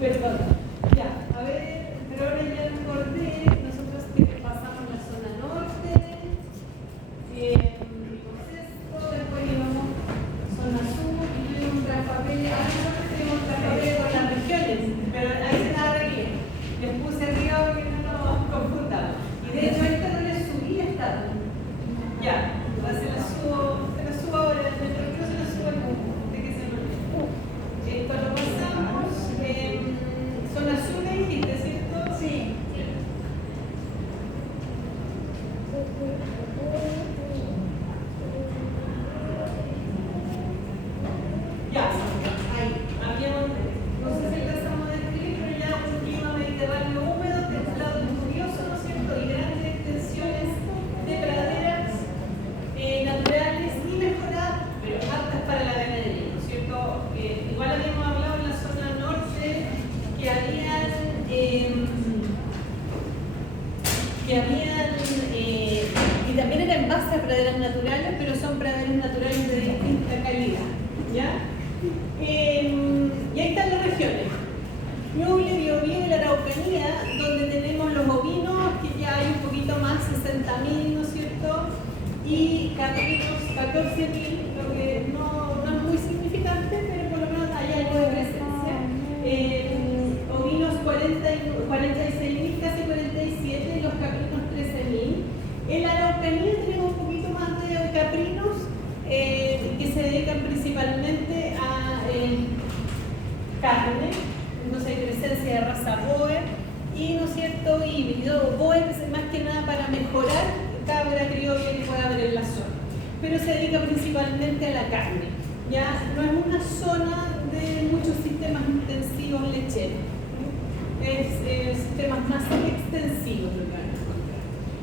Perdón. Ya, a ver, pero ahora ya me acordé, nosotros pasamos la zona norte, vimos esto, después íbamos zona sur, y tuvimos un traspapel, ahora tenemos un traspapel con las regiones, pero ahí se la arreglé. Les puse arriba porque no nos confundamos. Y de hecho, esta no le subí esta. Ya, se la subo ahora, dentro que se la subo al de que se me. Esto lo pasamos. Zona sur, dijiste, ¿cierto? Sí. Ya, ahí. Habíamos, no sé si empezamos a describir, pero ya un clima mediterráneo húmedo, templado y lluvioso, ¿no es cierto? Y grandes extensiones de praderas naturales y mejoradas, pero aptas para la ganadería, ¿no es cierto? Igual habíamos hablado en la zona norte que habían y también eran bases a praderas naturales, pero son praderas naturales de distinta calidad, ¿ya? Y ahí están las regiones. Ñuble, Biobío y la Araucanía, donde tenemos los ovinos, que ya hay un poquito más, 60.000, ¿no es cierto? Y caprinos, 14.000, lo que no es muy significante, pero por lo menos hay algo de presencia. Ovinos 46.000, casi 47, y los caprinos 13.000. En la Araucanía tenemos un poquito más de caprinos que se dedican principalmente a carne, no sé, presencia de raza Boer y, ¿no es cierto?, híbrido. Boer es más que nada para mejorar cabra criolla que pueda haber en la zona, pero se dedica principalmente a la carne. Ya no es una zona de muchos sistemas intensivos lecheros, es sistemas más extensivos lo que van a encontrar.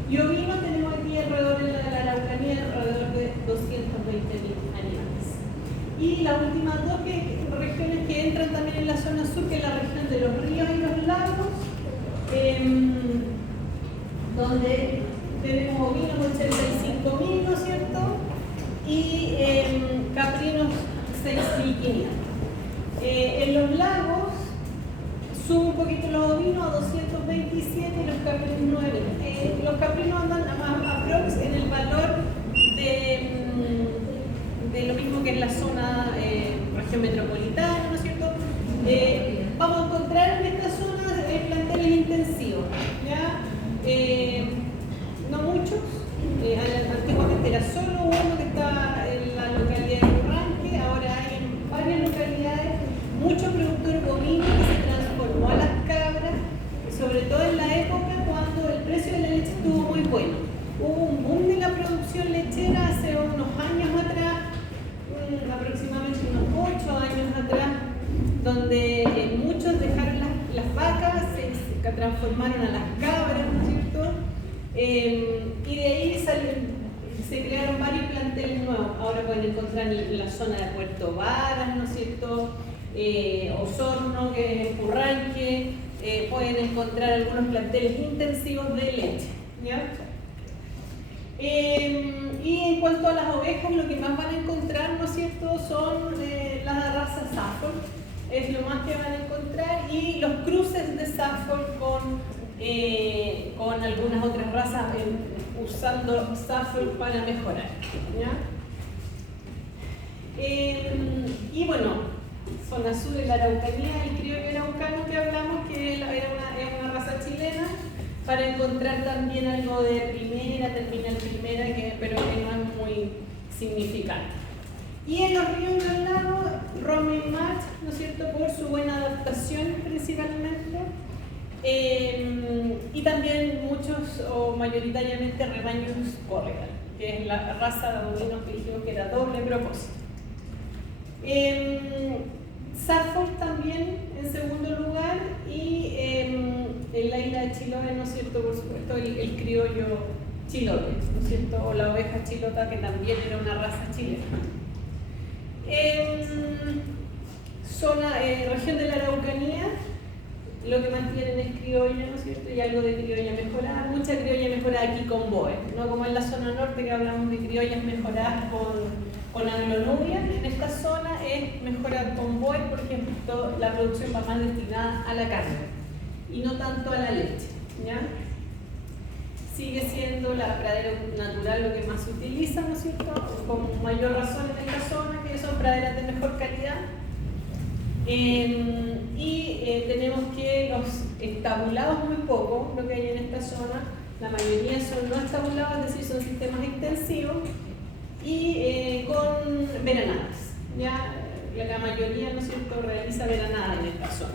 Y ovino tenemos aquí alrededor de la Araucanía alrededor de 220.000 animales. Y las últimas dos regiones que entran también en la zona sur, que es la región de los ríos y los lagos, donde tenemos ovinos 85.000, ¿no es cierto? Y caprinos 6.500. En los lagos sube un poquito los ovinos a 227 y los caprinos 9. Los caprinos andan aprox en el valor de lo mismo que en la zona región metropolitana, ¿no es cierto? Vamos a encontrar en esta zona planteles intensivos, ¿ya? No muchos, antiguamente era solo uno que estaba en la localidad de Urranque, ahora hay en varias localidades mucho productor bovino que se transformó a las cabras, sobre todo en la época cuando el precio de la leche estuvo muy bueno. Hubo un boom de la producción lechera hace unos años atrás, aproximadamente unos 8 años atrás, donde muchos dejaron las vacas, se transformaron a las cabras, ¿no es cierto? Y de ahí se crearon varios planteles nuevos. Ahora pueden encontrar en la zona de Puerto Varas, ¿no es cierto? Osorno, que es Urranque, pueden encontrar algunos planteles intensivos de leche, ¿ya? Y en cuanto a las ovejas, lo que más van a encontrar, ¿no es cierto?, son las razas Suffolk, es lo más que van a encontrar, y los cruces de Suffolk con algunas otras razas, usando Suffolk para mejorar, ¿ya? Y bueno, zona sur de la Araucanía, el criollo araucano que hablamos, que es una raza chilena, para encontrar también algo de primera, terminal primera, pero que no es muy significante. Y en los ríos y los lagos, Romain Match, ¿no es cierto?, por su buena adaptación principalmente, y también muchos o mayoritariamente rebaños Corrigal, que es la raza de bovinos que dijimos que era doble propósito. Suffolk también en segundo lugar, y en la isla de Chiloé, ¿no es cierto?, por supuesto, el criollo chilote, ¿no es cierto?, o la oveja chilota, que también era una raza chilena. Región de la Araucanía, lo que mantienen es criolla, ¿no es cierto?, y algo de criolla mejorada, mucha criolla mejorada aquí con Boer, no como en la zona norte que hablamos de criollas mejoradas con con Anglo-Nubian en esta zona es mejora con Boy, por ejemplo, la producción va más destinada a la carne y no tanto a la leche, ¿ya? Sigue siendo la pradera natural lo que más se utiliza, ¿no es cierto? Con mayor razón en esta zona, que son praderas de mejor calidad. Tenemos que los estabulados muy poco, lo que hay en esta zona, la mayoría son no estabulados, es decir, son sistemas extensivos y con veranadas. Ya la mayoría, ¿no es cierto?, realiza veranadas en esta zona.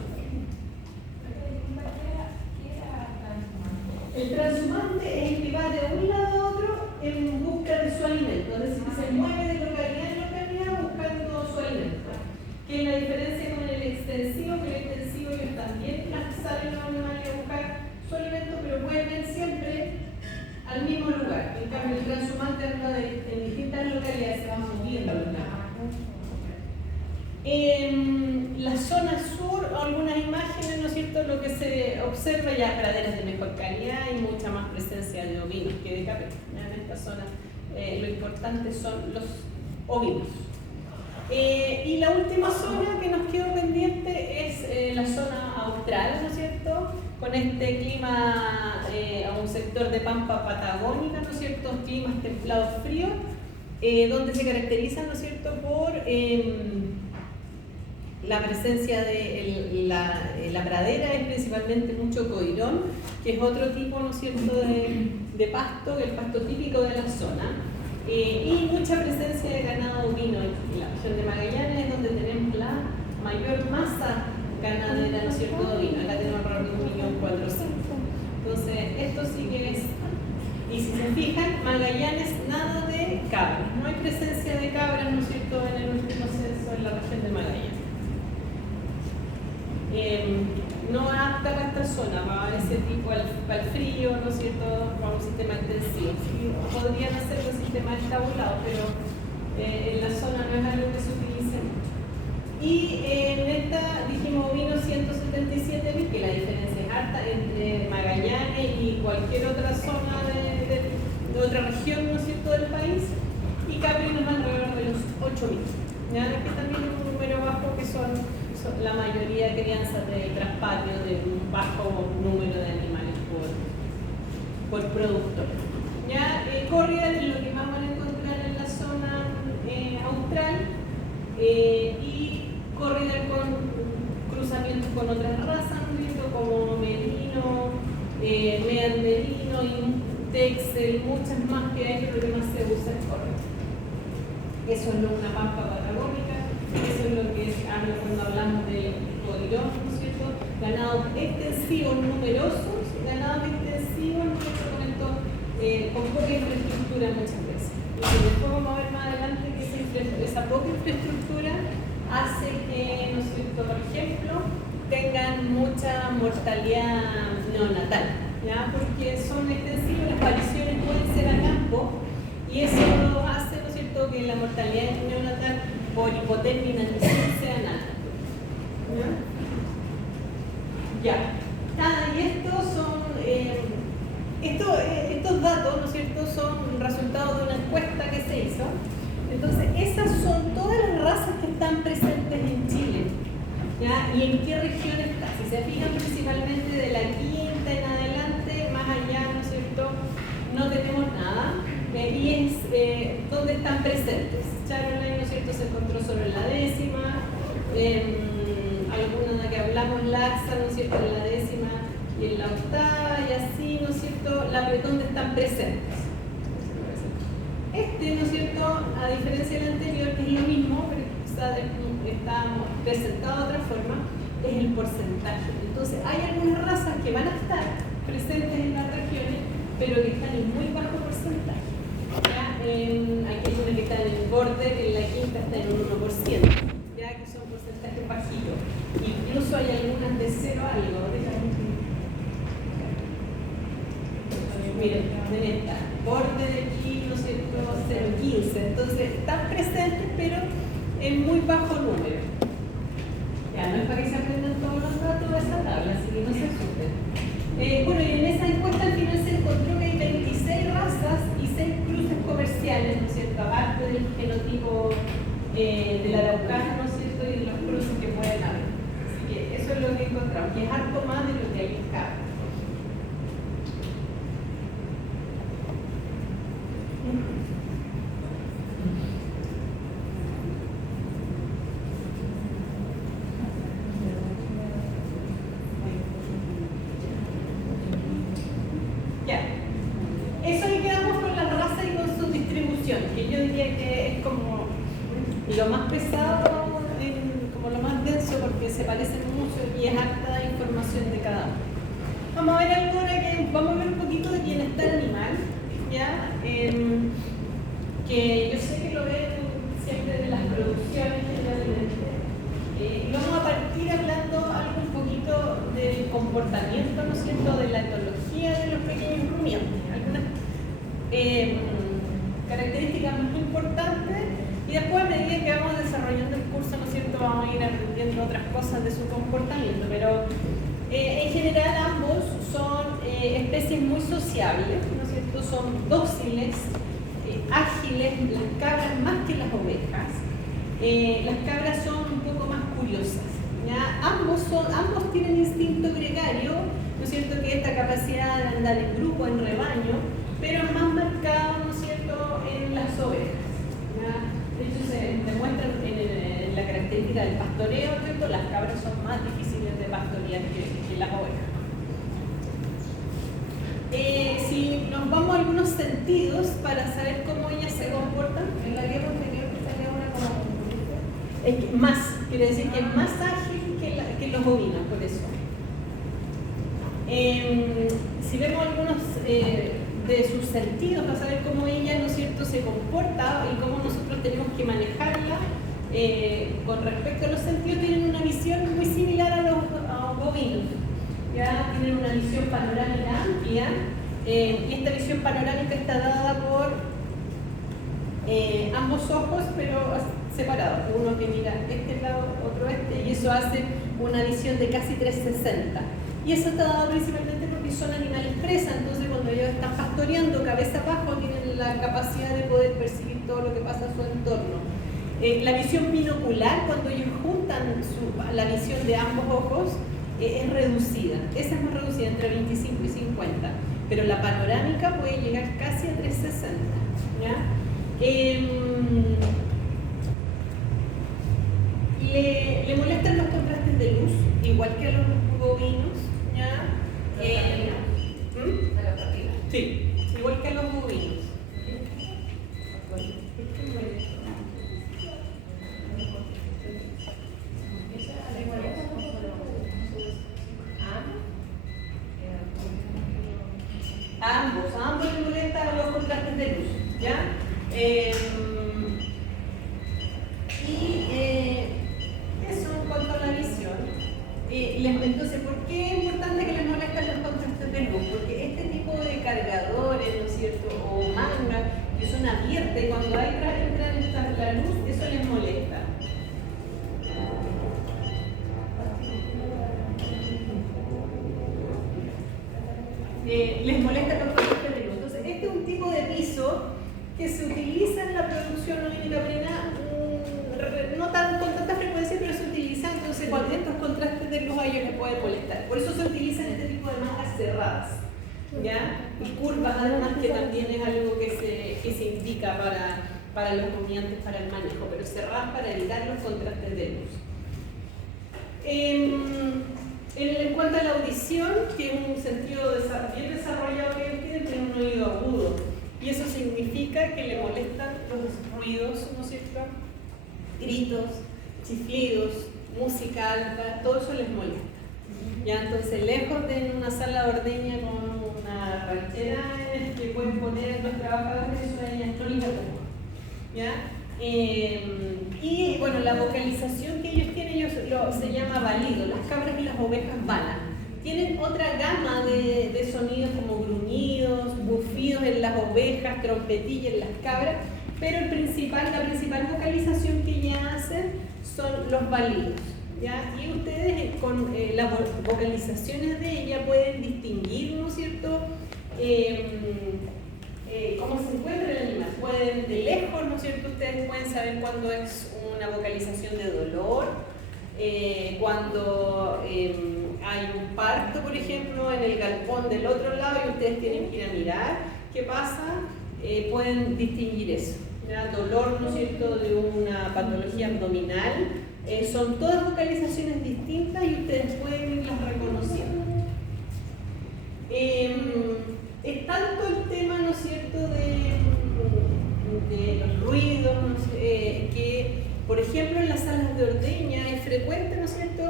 El transhumante es el que va de un lado a otro en busca de su alimento, es decir, que se mueve de localidad en localidad buscando su alimento. Que es la diferencia con el extensivo, que el extensivo ellos también salen a un área a buscar su alimento, pero vuelven siempre al mismo lugar. En cambio, el transhumante anda en distintas localidades, se va moviendo. En la zona sur, algunas imágenes, ¿no es cierto?, lo que se observa ya praderas de mejor calidad y mucha más presencia de ovinos que de caprinos. En esta zona lo importante son los ovinos. Y la última zona que nos quedó pendiente es la zona austral, ¿no es cierto?, con este clima, a un sector de pampa patagónica, ¿no es cierto?, climas templados fríos, donde se caracterizan, ¿no es cierto?, por la presencia de la pradera, es principalmente mucho coirón, que es otro tipo, ¿no es cierto?, de pasto, el pasto típico de la zona, y mucha presencia de ganado ovino. En la región de Magallanes es donde tenemos la mayor masa ganadera, ¿no es cierto?, de ovino. Acá tenemos alrededor de 1.400.000. Entonces, esto sí que es, y si se fijan, Magallanes nada de cabras, no hay presencia de cabras, ¿no es cierto?, en el último censo en la región de Magallanes. No apta para esta zona, para ese tipo, para el frío, ¿no es cierto?, para un sistema intensivo. Sí, podrían hacer un sistema estabulado, pero en la zona no es algo que se utilice mucho. Y en esta dijimos ovino 177.000, que la diferencia es harta entre Magallanes y cualquier otra zona de otra región, ¿no es cierto?, del país, y caprinos alrededor de los 8.000. ¿Ya? Aquí también es un número bajo que son la mayoría de crianzas de traspatio de un bajo número de animales por producto. ¿Ya? Corrida es lo que vamos a encontrar en la zona austral, y corrida con cruzamientos con otras razas, ¿no? Como merino, mean merino y texel, muchas más que hay, pero lo que más se usa es corrida. Eso es una pampa patagónica. Eso es lo que hablo cuando hablamos de coirón, ¿no es cierto? Ganados extensivos numerosos, ganados extensivos, ¿no es cierto?, con poca infraestructura muchas veces. Y después vamos a ver más adelante que esa poca infraestructura hace que, ¿no es cierto?, por ejemplo, tengan mucha mortalidad neonatal, ¿ya? Porque son extensivos, las pariciones pueden ser a campo, y eso hace, ¿no es cierto?, que la mortalidad neonatal por hipotermia y inanición sean altas. Ya. Y estos son, estos datos, ¿no es cierto?, son resultados de una encuesta que se hizo. Entonces, esas son todas las razas que están presentes en Chile. ¿Ya? ¿Y en qué región está? Si se fijan, principalmente de la quinta en adelante, más allá, ¿no es cierto?, no tenemos nada. Y es donde están presentes. Charolais, ¿no es cierto?, se encontró solo en la décima, alguna de la que hablamos, Laxa, ¿no es cierto?, en la décima y en la octava, y así, ¿no es cierto?, donde están presentes. ¿No es cierto?, a diferencia del anterior, que es lo mismo, pero está presentado de otra forma, es el porcentaje. Entonces, hay algunas razas que van a estar presentes en las regiones, pero que están en muy bajo porcentaje. ¿Ya? Hay algunas que están en el borde, en la quinta está en un 1%, ya que son porcentajes bajitos. Incluso hay algunas de 0 algo. Miren, en esta, borde de aquí, ¿no es cierto?, 0,15. Entonces, están presentes, pero en muy bajo número. Ya, no es para que se aprendan todos los datos de esa tabla, así que no se asusten. Bueno, y en esa encuesta al final se encontró que hay 26 razas y 6 cruces comerciales, ¿no es cierto?, aparte del genotipo del Araucano, ¿no es cierto?, y de los cruces que pueden haber. Así que eso es lo que encontramos, que es harto más de lo que hay en cada. Eso ahí quedamos con la raza y con su distribución, que yo diría que es como lo más pesado, como lo más denso, porque se parecen mucho y es harta información de cada uno. Vamos a ver algo ahora que vamos a ver un poquito de bienestar animal, ¿ya? Que yo sé que lo ven siempre de las producciones generalmente. Y vamos a partir hablando algo un poquito del comportamiento, ¿no es cierto?, de la etología de los pequeños rumiantes. Características más importantes, y después a medida que vamos desarrollando el curso, ¿no es cierto?, vamos a ir aprendiendo otras cosas de su comportamiento, pero en general ambos son especies muy sociables, ¿no es cierto?, son dóciles, ágiles, las cabras más que las ovejas. Las cabras son un poco más curiosas, ¿ya? Ambos tienen instinto gregario, ¿no es cierto?, que esta capacidad de andar en grupo, en rebaño, pero es más marcado, ¿no es cierto?, en las ovejas, ¿ya? De hecho, se demuestra en la característica del pastoreo, ¿cierto? Las cabras son más difíciles de pastorear que las ovejas. Si nos vamos a algunos sentidos para saber cómo ellas se comportan, en la guerra anterior salía una como más, quiere decir que es más ágil que los bovinos, por eso. Si vemos algunos de sus sentidos para saber cómo ella, ¿no es cierto?, se comporta y cómo nosotros tenemos que manejarla con respecto a los sentidos, tienen una visión muy similar a los bovinos. Ya tienen una visión panorámica amplia, y esta visión panorámica está dada por ambos ojos, pero separados, uno que mira este lado, otro este, y eso hace una visión de casi 360. Y eso está dado principalmente porque son animales presa, entonces cuando ellos están pastoreando cabeza abajo tienen la capacidad de poder percibir todo lo que pasa en su entorno. La visión binocular, cuando ellos juntan la visión de ambos ojos, es reducida. Esa es más reducida, entre 25 y 50. Pero la panorámica puede llegar casi a 360. ¿Ya? Le molestan los contrastes de luz, igual que a los bovinos. ¿Ya? Sí, igual que a los bovinos. A ambos les molestan los contrastes de luz, ¿ya? Eso en cuanto a la visión. Entonces, ¿por qué es importante que les molesten los contrastes de luz? Porque este tipo de cargadores, ¿no es cierto?, o mangas que son abiertas y cuando entra la luz, eso les molesta. Les molesta los contrastes de luz. Entonces, este es un tipo de piso que se utiliza en la producción olívica prena, no tan con tanta frecuencia, pero se utiliza. Entonces, cuando estos contrastes de luz a ellos les pueden molestar. Por eso se utilizan este tipo de mangas cerradas, ¿ya? Y curvas, además, que también es algo que se indica para los rumiantes, para el manejo, pero cerradas para evitar los contrastes de luz. En cuanto a la audición, tiene un sentido bien desarrollado que ellos tienen un oído agudo, y eso significa que le molestan los ruidos, ¿no es cierto?, gritos, chiflidos, música alta, todo eso les molesta. ¿Ya? Entonces, lejos de una sala de ordeña con una ranchera que pueden poner los trabajadores, eso a ellas no les gusta. ¿Ya? Y bueno, la vocalización que ellos tienen se llama balido. Las cabras y las ovejas balan. Tienen otra gama de sonidos como gruñidos, bufidos en las ovejas, trompetillas en las cabras, pero la principal vocalización que ellas hacen son los balidos. ¿Ya? Y ustedes con las vocalizaciones de ella pueden distinguir, ¿no es cierto?, cómo se encuentra el animal. Pueden, de lejos, ¿no es cierto?, ustedes pueden saber cuándo es una vocalización de dolor, cuando hay un parto, por ejemplo, en el galpón del otro lado y ustedes tienen que ir a mirar qué pasa, pueden distinguir eso. ¿Ya? Dolor, ¿no es cierto?, de una patología abdominal, son todas vocalizaciones distintas y ustedes pueden irlas reconociendo. Es tanto el tema, ¿no es cierto?, de los ruidos, ¿no? Que, por ejemplo, en las salas de ordeña es frecuente, ¿no es cierto?,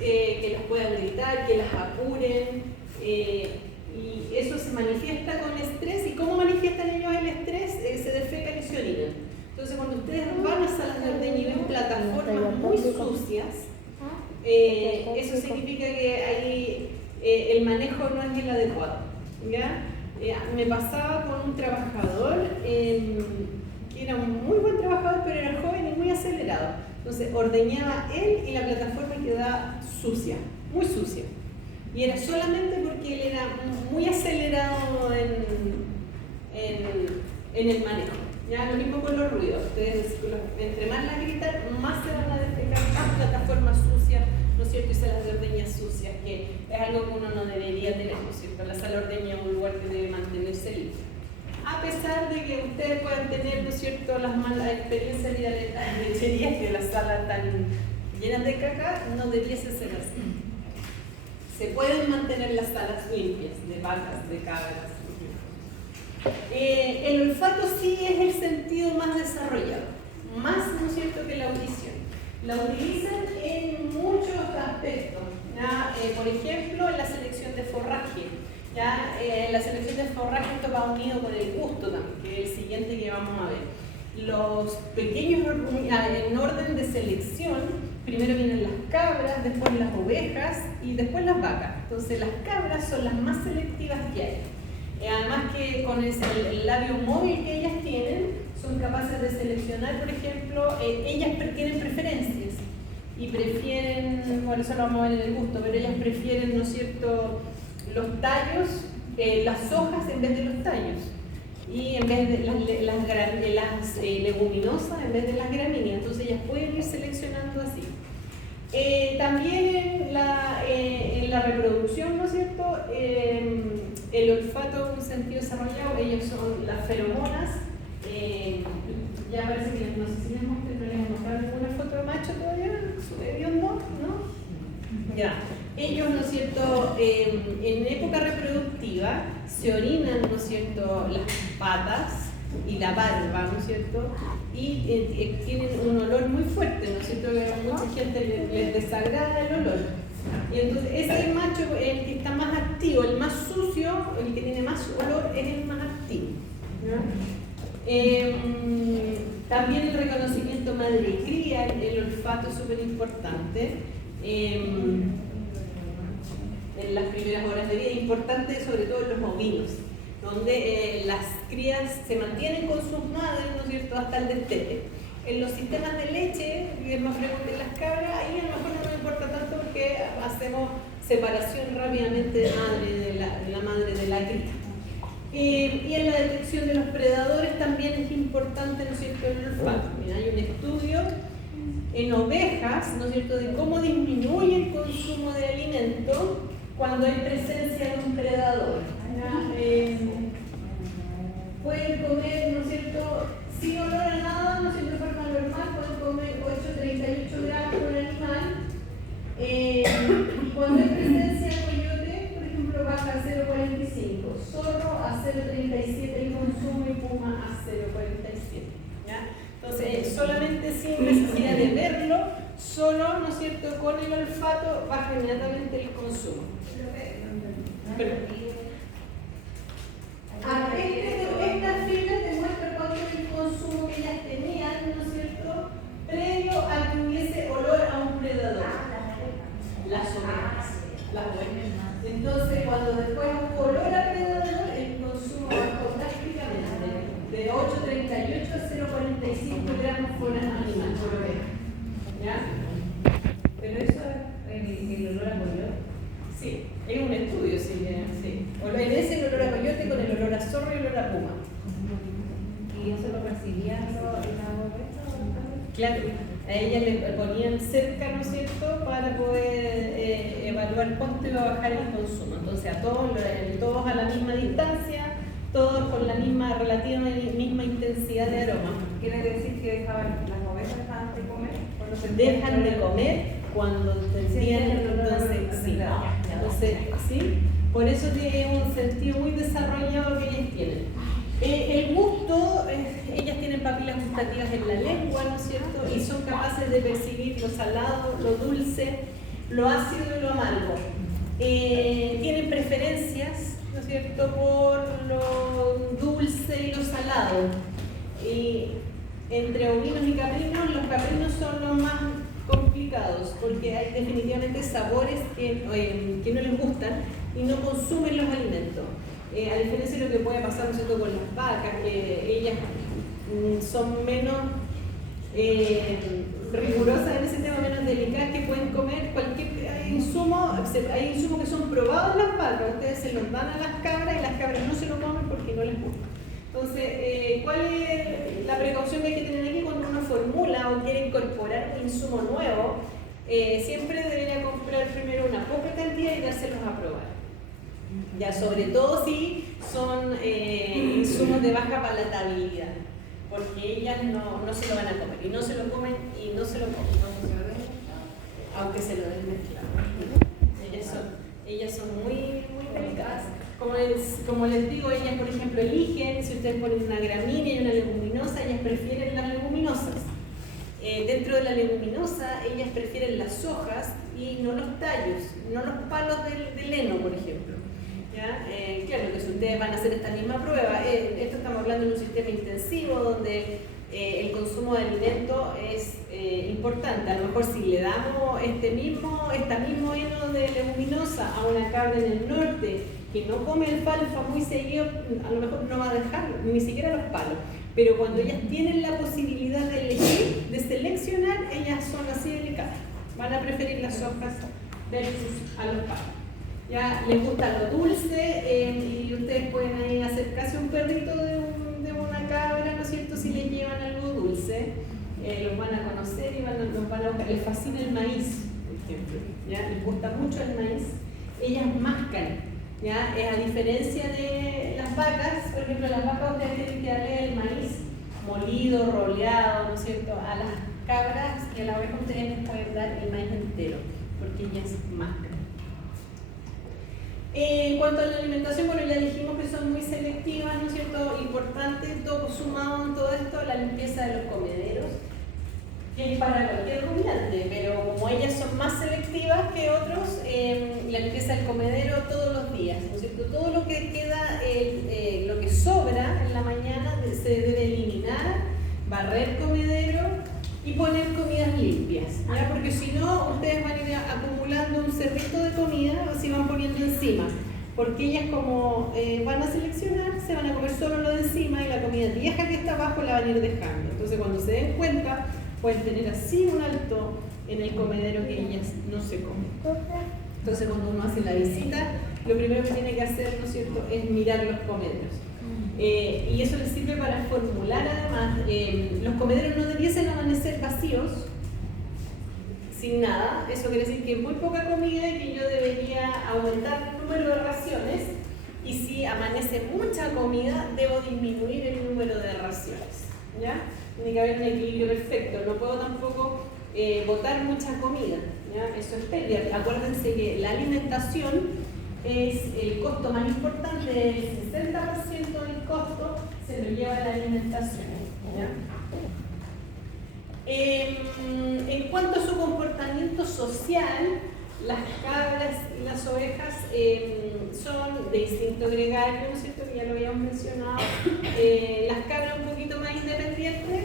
que las puedan gritar, que las apuren, y eso se manifiesta con estrés. ¿Y cómo manifiestan ellos el estrés? Se defecan y se orinan. Entonces, cuando ustedes van a salas de ordeña y ven plataformas muy sucias, eso significa que ahí el manejo no es el adecuado, ¿ya? Me pasaba con un trabajador que era un muy buen trabajador, pero era joven y muy acelerado. Entonces ordeñaba él y la plataforma quedaba sucia, muy sucia. Y era solamente porque él era muy acelerado en el manejo. Ya, lo mismo con los ruidos. Ustedes, entre más las gritan, más se van a defecar, más plataformas sucias, ¿no es cierto? Y salas de ordeña sucias, que es algo que uno no debería tener, ¿no es cierto? La sala de ordeña es un lugar que debe mantenerse limpio. A pesar de que ustedes puedan tener, ¿no es cierto?, las malas experiencias de lecherías, que las salas están llenas de caca, no debiese ser así. Se pueden mantener las salas limpias, de vacas, de cabras. El olfato sí es el sentido más desarrollado, más, ¿no es cierto?, que la audición. La utilizan en muchos aspectos, ¿ya? Por ejemplo, en la selección de forraje. ¿Ya? La selección de forraje, esto va unido con el gusto también, que es el siguiente que vamos a ver. Los pequeños, en orden de selección, primero vienen las cabras, después las ovejas y después las vacas. Entonces las cabras son las más selectivas que hay. Además que con el labio móvil que ellas tienen, son capaces de seleccionar, por ejemplo, ellas tienen preferencias y prefieren, bueno, eso lo vamos a ver en el gusto, pero ellas prefieren, ¿no es cierto?, los tallos, las hojas en vez de los tallos, y en vez de las leguminosas en vez de las gramíneas. Entonces ellas pueden ir seleccionando así. También en la reproducción, ¿no es cierto?, el olfato en un sentido desarrollado, ellos son las feromonas. Ya parece que no sé si les mostré, no les he mostrado ninguna foto de macho todavía, ¿no? Ya. Ellos, ¿no es cierto?, en época reproductiva se orinan, ¿no es cierto?, las patas y la barba, ¿no es cierto?, y tienen un olor muy fuerte, ¿no es cierto?, que a mucha gente les desagrada el olor. Y entonces ese macho, el que está más activo, el más sucio, el que tiene más olor, es el más activo, ¿no? También el reconocimiento madre y cría, el olfato es súper importante. En las primeras horas de vida, importante sobre todo en los ovinos, donde las crías se mantienen con sus madres, ¿no es cierto?, hasta el destete. En los sistemas de leche, que es más frecuente en las cabras, ahí a lo mejor no nos importa tanto porque hacemos separación rápidamente de la madre de la cría. Y en la detección de los predadores también es importante, ¿no es cierto?, el olfato. Mira, hay un estudio en ovejas, ¿no es cierto?, de cómo disminuye el consumo de alimento cuando hay presencia de un predador. Pueden comer, ¿no es cierto?, sin olor a nada, ¿no es cierto?, de forma normal, pueden comer 8,38 gramos por animal. Y cuando hay presencia de coyote, por ejemplo, baja a 0,45, zorro a 0,37 el consumo y puma a 0,47. ¿Ya? Entonces, solamente sin necesidad de verlo, solo, ¿no es cierto?, con el olfato baja inmediatamente el consumo. Estas filas demuestran cuál es el consumo que ellas tenían, ¿no es cierto?, previo a que hubiese olor a un predador. Las ovejas. Entonces, cuando después hubo olor a predador, el consumo bajó drásticamente de 8,38 a 0,45 gramos por animal por oveja. ¿Ya? Pero eso es el olor a coyote. Sí, es un estudio, sí. Obedece el olor a coyote con el olor a zorro y el olor a puma. ¿Y eso lo percibían en la oveja? Claro. A ellas le ponían cerca, ¿no es cierto?, para poder evaluar cuánto iba a bajar el consumo. Entonces todos a la misma distancia, todos con la misma relativa misma intensidad de aroma. ¿Quiere decir que las ovejas dejan de comer? Dejan de comer cuando sentían entonces, sí, por eso tiene un sentido muy desarrollado que ellas tienen. El gusto, ellas tienen papilas gustativas en la lengua, ¿no es cierto? Y son capaces de percibir lo salado, lo dulce, lo ácido y lo amargo. Tienen preferencias, ¿no es cierto?, por lo dulce y lo salado. Y entre ovinos y caprinos, los caprinos son los más complicados porque hay definitivamente sabores que no les gustan y no consumen los alimentos. A diferencia de lo que puede pasar, ¿no es cierto?, con las vacas, que ellas son menos rigurosas en ese tema, menos delicadas, que pueden comer cualquier insumo. Hay insumos que son probados en las vacas, ustedes se los dan a las cabras y las cabras no se lo comen porque no les gusta. Entonces, ¿cuál es la precaución que hay que tener aquí cuando uno formula o quiere incorporar un insumo nuevo? Siempre debería comprar primero una poca cantidad y dárselos a probar. Ya, sobre todo si son insumos de baja palatabilidad, porque ellas no se lo van a comer, y no se lo comen y no se lo comen, aunque se lo den mezclado. Ellas son muy, muy delicadas. Como les digo, ellas, por ejemplo, eligen, si ustedes ponen una gramínea y una leguminosa, ellas prefieren las leguminosas. Dentro de la leguminosa, ellas prefieren las hojas y no los tallos, no los palos del heno, por ejemplo. ¿Ya? Claro que si ustedes van a hacer esta misma prueba, esto estamos hablando de un sistema intensivo donde el consumo de alimentos es importante. A lo mejor si le damos este mismo heno de leguminosa a una cabra en el norte que no come alfalfa muy seguido, a lo mejor no va a dejar ni siquiera los palos. Pero cuando ellas tienen la posibilidad de elegir, de seleccionar, ellas son así delicadas. Van a preferir las hojas versus a los palos. Ya les gusta lo dulce y ustedes pueden ahí hacer casi un perrito de una cabra, ¿no es cierto?, si les llevan algo dulce. Los van a conocer y los van a buscar. Les fascina el maíz, por ejemplo. ¿Ya? Les gusta mucho el maíz. Ellas mascan. ¿Ya? A diferencia de las vacas, por ejemplo, las vacas ustedes tienen que darle el maíz molido, roleado, ¿no es cierto? A las cabras y a la oveja ustedes les pueden dar el maíz entero, porque ellas mascan. En cuanto a la alimentación, bueno, ya dijimos que son muy selectivas, ¿no es cierto? Importante, todo sumado en todo esto, la limpieza de los comederos, que es para cualquier rumiante, pero como ellas son más selectivas que otros, la limpieza del comedero todos los días, ¿no es cierto? Todo lo que queda, lo que sobra en la mañana se debe eliminar, barrer comedero y poner comidas limpias, ¿ya? Porque si no, ustedes van a ir acumulando un cerrito de comida o se van poniendo encima, porque ellas como van a seleccionar, se van a comer solo lo de encima y la comida vieja que está abajo la van a ir dejando. Entonces cuando se den cuenta, pueden tener así un alto en el comedero que ellas no se comen. Entonces cuando uno hace la visita, lo primero que tiene que hacer, ¿no es cierto?, es mirar los comederos. Y eso les sirve para formular además, los comederos no debiesen amanecer vacíos, sin nada. Eso quiere decir que muy poca comida y que yo debería aumentar el número de raciones, y si amanece mucha comida, debo disminuir el número de raciones, ¿ya? Tiene que haber un equilibrio perfecto, no puedo tampoco botar mucha comida, ¿ya? Eso es pérdida. Acuérdense que la alimentación es el costo más importante, el 60% del costo se lo lleva la alimentación, ¿ya? En cuanto a su comportamiento social, las cabras y las ovejas son de instinto gregario, ¿no es cierto?, que ya lo habíamos mencionado. Las cabras un poquito más independientes,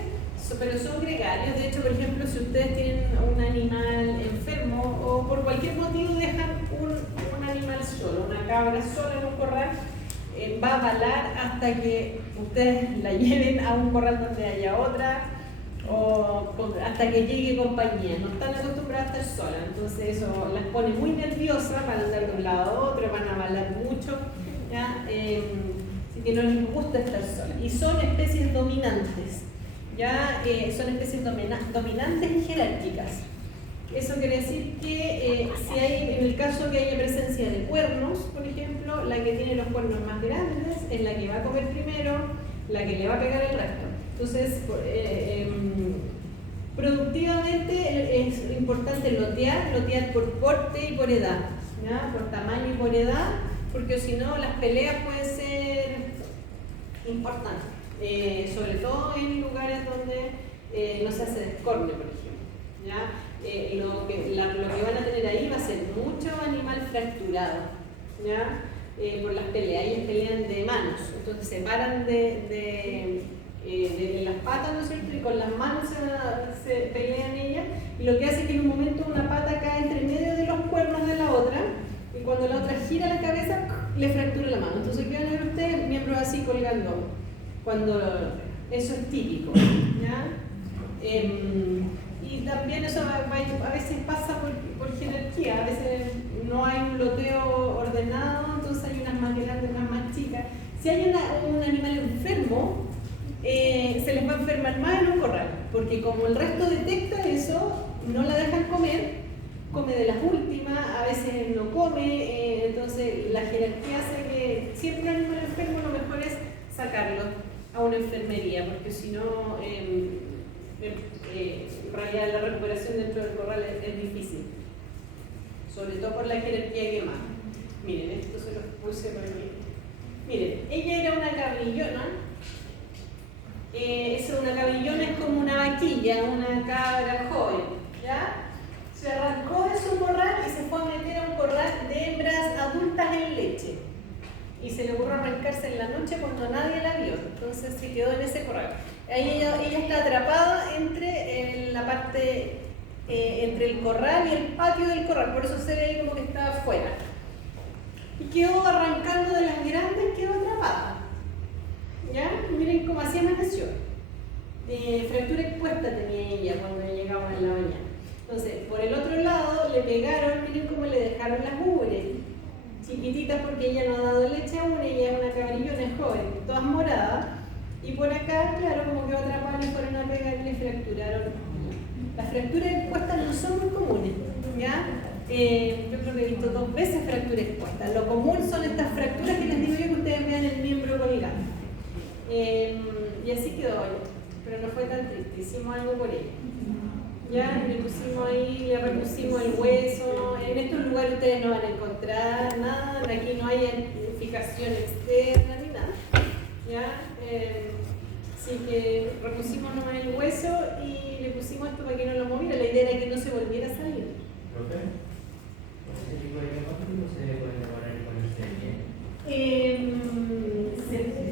pero son gregarios. De hecho, por ejemplo, si ustedes tienen un animal enfermo o por cualquier motivo dejan un animal solo, una cabra sola en un corral, va a balar hasta que ustedes la lleven a un corral donde haya otra, o hasta que llegue compañía. No están acostumbradas a estar solas, entonces eso las pone muy nerviosas, van a andar de un lado a otro, van a balar mucho, ¿ya? Así que no les gusta estar solas. Y son especies dominantes, ya son especies dominantes y jerárquicas. Eso quiere decir que si hay, en el caso que haya presencia de cuernos, por ejemplo, la que tiene los cuernos más grandes es la que va a comer primero, la que le va a pegar el resto. Entonces, productivamente es importante lotear por porte y por edad, ¿ya? Por tamaño y por edad, porque si no las peleas pueden ser importantes, sobre todo en lugares donde no se hace descorne, por ejemplo, ¿ya? Lo que van a tener ahí va a ser mucho animal fracturado, ¿ya? Por las peleas. Ellos pelean de manos, entonces se paran de las patas, ¿no es cierto? Y con las manos se pelean ellas, y lo que hace es que en un momento una pata cae entre medio de los cuernos de la otra, y cuando la otra gira la cabeza, le fractura la mano. Entonces, ¿qué van a ver ustedes? Miembros así colgando, cuando eso es típico, ¿ya? Y también eso a veces pasa por jerarquía, a veces no hay un loteo ordenado, entonces hay unas más grandes, unas más chicas. Si hay un animal enfermo, se les va a enfermar más en un corral, porque como el resto detecta eso, no la dejan comer, come de las últimas, a veces no come, entonces la jerarquía hace que siempre un animal enfermo lo mejor es sacarlo a una enfermería, porque si no, en realidad la recuperación dentro del corral es difícil, sobre todo por la jerarquía que manda. Miren, esto se los puse por aquí. Miren, ella era una cabillona. Una cabillona es como una vaquilla, una cabra joven, ¿ya? Se arrancó de su corral y se fue a meter a un corral de hembras adultas en leche. Y se le ocurrió arrancarse en la noche cuando nadie la vio, entonces se quedó en ese corral. Ahí ella está atrapada entre la parte, entre el corral y el patio del corral, por eso se ve ahí como que está afuera. Y quedó arrancando de las grandes, quedó atrapada. ¿Ya? Miren cómo así amaneció. Fractura expuesta tenía ella cuando llegaba en la mañana. Entonces, por el otro lado le pegaron, miren cómo le dejaron las ubres, chiquititas porque ella no ha dado leche aún, ella es una cabrillona, es joven, todas moradas. Y por acá, claro, como quedó atrapada, le fueron a pegar y le fracturaron. Las fracturas expuestas no son muy comunes, ¿ya? Yo creo que he visto 2 veces fracturas expuestas. Lo común son estas fracturas que les digo yo, que ustedes vean el miembro colgando. Y así quedó ella, pero no fue tan triste, hicimos algo por ella. Ya, le pusimos ahí, le repusimos el hueso. En estos lugares ustedes no van a encontrar nada, aquí no hay fijación externa ni nada. ¿Ya? Así que repusimos nomás el hueso y le pusimos esto para que no lo moviera. La idea era que no se volviera a salir. ¿Profe? ¿Ese tipo de diagnóstico se puede demorar en ponerse bien?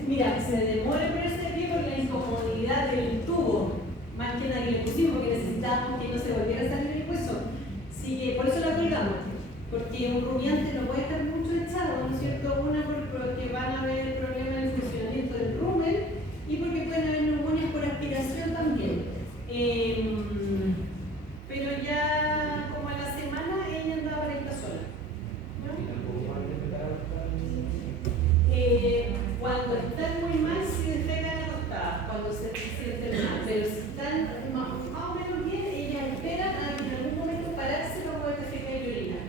Mira, se demora en ponerse de pie por la incomodidad del tubo. Más que nada que le pusimos, porque necesitábamos que no se volviera a salir el hueso. Así que por eso la colgamos. Porque un rumiante no puede estar mucho echado, ¿no es cierto? Una, porque van a haber problemas en el funcionamiento del rumen y porque pueden haber neumonias por aspiración también. Pero ya como a la semana ella andaba para esta sola. Cuando están muy mal, si despegan acostadas, cuando se sienten mal. Pero si están más o menos bien, ellas esperan a que en algún momento pararse para poder defecar y orinar.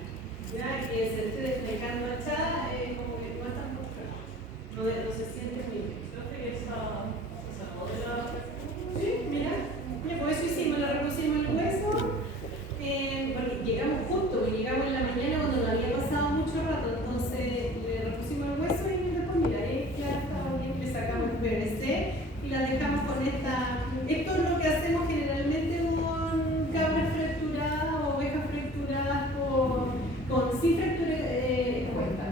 ¿Ya? Que se esté desplegando echada, como que no están controlados. No se sienten muy bien. Creo que esa se sacó de la... Sí, mira. Por eso hicimos, le repusimos el hueso. Porque llegamos justo, porque llegamos en la mañana cuando no había pasado mucho rato. Entonces le repusimos el hueso y después, mira, ya estaba bien, le sacamos el PVC y la dejamos con esta. Esto es lo que hacemos generalmente con cabras fracturadas o ovejas fracturadas sin fractura expuesta.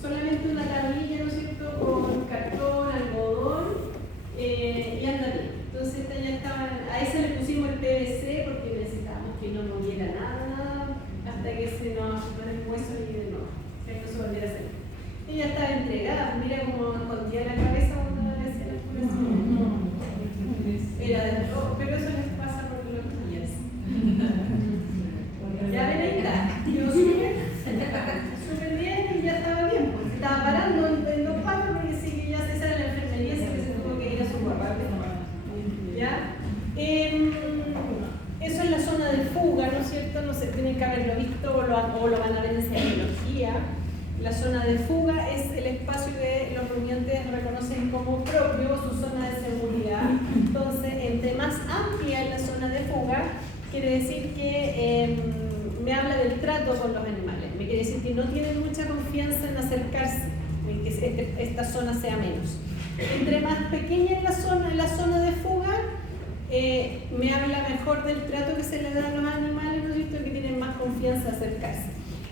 Solamente una tablilla, ¿no es cierto?, con cartón, algodón y anda bien. Entonces esta ya estaba, a esa le pusimos el PVC porque necesitábamos que no moviera nada hasta que se nos el hueso y de nuevo, que no se volviera a hacer. Ella estaba entregada, mira cómo escondía la cabeza cuando le hacía las curaciones. Era de todo, pero eso les pasa por los días. Ya ven, ahí está. Yo súper bien y ya estaba bien, pues estaba parando en 2 patas porque sí que ya César en la enfermería, así que se tuvo que ir a su guarda. ¿Ya? La zona de fuga es el espacio que los rumiantes reconocen como propio, su zona de seguridad. Entonces, entre más amplia es la zona de fuga, quiere decir que me habla del trato con los animales. Me quiere decir que no tienen mucha confianza en acercarse, en que esta zona sea menos. Entre más pequeña es la zona de fuga, me habla mejor del trato que se le da a los animales, ¿no es cierto?, que tienen más confianza en acercarse.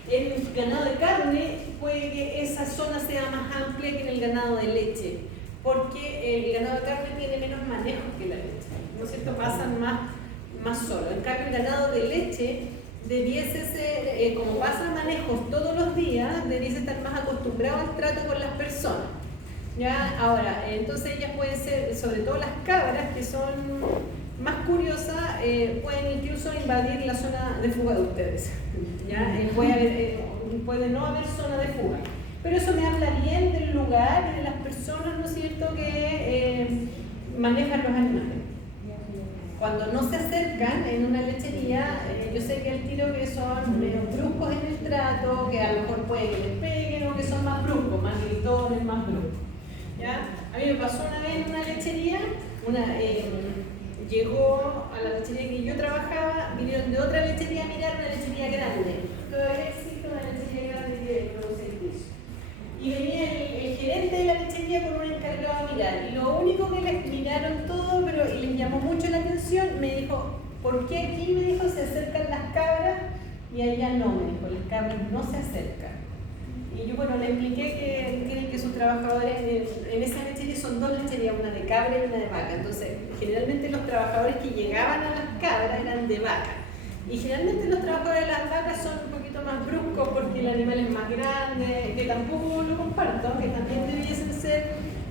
En el ganado de carne puede que esa zona sea más amplia que en el ganado de leche, porque el ganado de carne tiene menos manejos que la leche, ¿no es cierto? Pasan más solo. En cambio, el ganado de leche debiese ser, como pasan manejos todos los días, debiese estar más acostumbrado al trato con las personas. ¿Ya? Ahora, entonces ellas pueden ser, sobre todo las cabras, que son más curiosas, pueden incluso invadir la zona de fuga de ustedes. ¿Ya? Puede no haber zona de fuga. Pero eso me habla bien del lugar y de las personas, ¿no es cierto?, que manejan los animales. Cuando no se acercan en una lechería, yo sé que al tiro que son menos bruscos en el trato, que a lo mejor puede que les peguen o que son más bruscos, más gritones, más bruscos. ¿Ya? A mí me pasó una vez en una lechería, llegó a la lechería que yo trabajaba, vinieron de otra lechería a mirar una lechería grande. Todavía existe una lechería grande que produce pisos. Y venía el gerente de la lechería con un encargado a mirar. Y lo único que les miraron todo, y les llamó mucho la atención, me dijo, ¿por qué aquí, me dijo, se acercan las cabras y allá no? Me dijo, las cabras no se acercan. Y yo, bueno, le expliqué que tienen que sus trabajadores en esa lechería son dos lecherías, una de cabra y una de vaca. Entonces, generalmente los trabajadores que llegaban a las cabras eran de vaca. Y generalmente los trabajadores de las vacas son un poquito más bruscos porque el animal es más grande, que tampoco lo comparto, que también debiesen ser,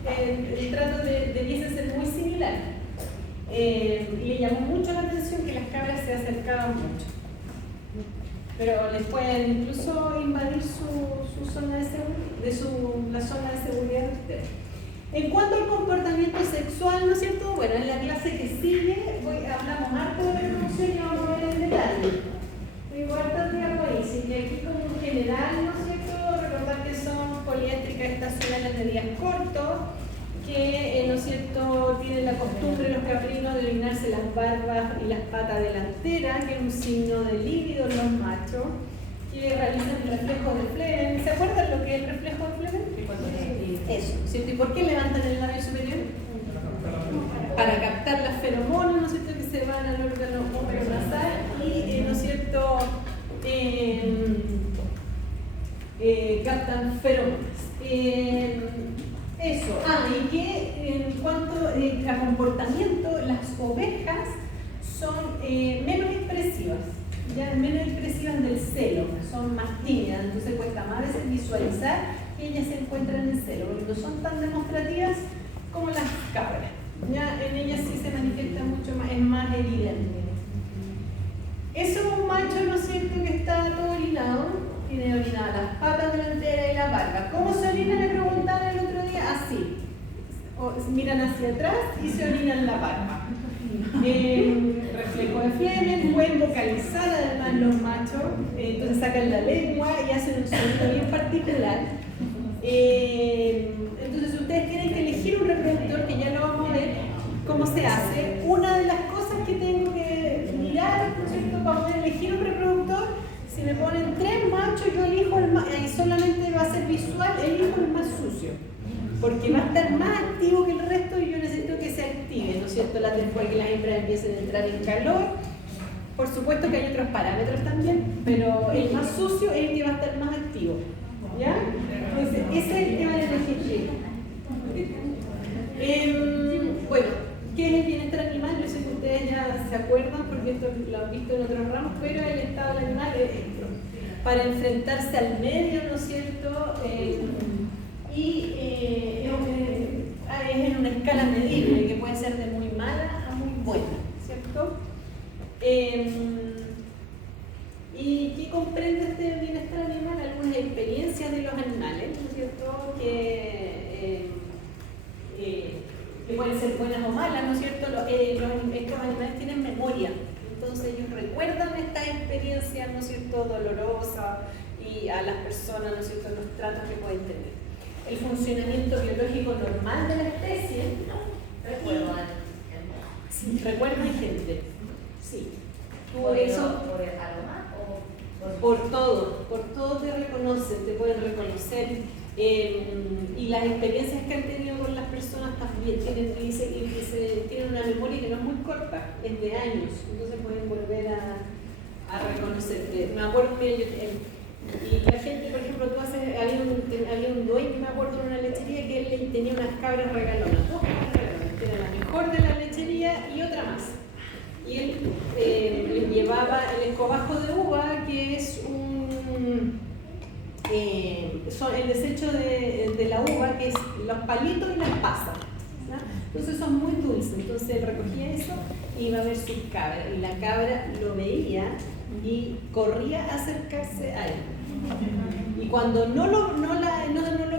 el trato debiese ser muy similar. Y le llamó mucho la atención que las cabras se acercaban mucho. Pero les pueden incluso invadir su zona de seguridad, la zona de seguridad de ustedes. En cuanto al comportamiento sexual, ¿no es cierto? Bueno, en la clase que sigue hablamos harto de reproducción y vamos a ver en detalle. Tengo harto tiempo ahí, así que aquí como en general, ¿no es cierto? Recordar que son poliéstricas estacionales de días cortos, que, ¿no es cierto?, tienen la costumbre los caprinos de orinarse las barbas y las patas delanteras, que es un signo de líbido en los machos, que realizan el reflejo de Flemen. ¿Se acuerdan lo que es el reflejo de Flemen? Eso, ¿cierto? ¿Y por qué levantan el labio superior? Para captar las feromonas, ¿no es cierto?, que se van al órgano nasal y, ¿no es cierto?, captan feromonas. Eso. Y que en cuanto a comportamiento, las ovejas son menos expresivas, ya menos expresivas del celo, son más tímidas, entonces cuesta más a veces visualizar que ellas se encuentran en celo, porque no son tan demostrativas como las cabras. Ya en ellas sí se manifiesta mucho más, es más evidente. Eso es un macho, ¿no es cierto?, que está todo orinado. Tiene orinadas las patas delanteras y la barba. ¿Cómo se orina? Le preguntaron el otro día. Así. Miran hacia atrás y se orinan la barba. Reflejo de Flemen, pueden vocalizar además los machos, entonces sacan la lengua y hacen un sonido bien particular. Entonces ustedes tienen que elegir un reproductor, que ya lo vamos a ver cómo se hace. Una de las cosas que tengo que mirar, ¿no es cierto?, para poder elegir un reproductor. Si me ponen 3 machos, yo elijo el más, y solamente va a ser visual, elijo el más sucio, porque va a estar más activo que el resto y yo necesito que se active, ¿no es cierto?, después que las hembras empiecen a entrar en calor. Por supuesto que hay otros parámetros también, pero el más sucio es el que va a estar más activo, ¿ya? Entonces, ese es el que van a elegir. Bueno, ¿qué es el bienestar animal? Yo sé que ustedes ya se acuerdan porque esto lo han visto en otros ramos, pero el estado del animal es esto, para enfrentarse al medio, ¿no es cierto? Y es en una escala medible, que puede ser de muy mala a muy buena, ¿cierto? ¿Y qué comprende este bienestar animal? Algunas experiencias de los animales, ¿no es cierto?, que pueden ser buenas o malas, ¿no es cierto? Estos animales tienen memoria, entonces ellos recuerdan estas experiencias, ¿no es cierto?, dolorosas y a las personas, ¿no es cierto?, los tratos que pueden tener. El funcionamiento biológico normal de la especie. Sí, recuerdan gente. Sí. ¿Por Eso, por el aroma o por todo te reconocen, te pueden reconocer. Y las experiencias que han tenido con las personas también tienen una memoria que no es muy corta, es de años, entonces pueden volver a reconocerte. Me acuerdo, mira, y la gente, por ejemplo, había un dueño, me acuerdo, de una lechería que él tenía unas cabras regalonas, dos cabras regalonas, que era la mejor de la lechería y otra más. Y él les llevaba el escobajo de uva, que es son el desecho de la uva, que es los palitos y las pasas, ¿no? Entonces son muy dulces. Entonces él recogía eso y iba a ver sus cabras, y la cabra lo veía y corría a acercarse a él. Y cuando no lo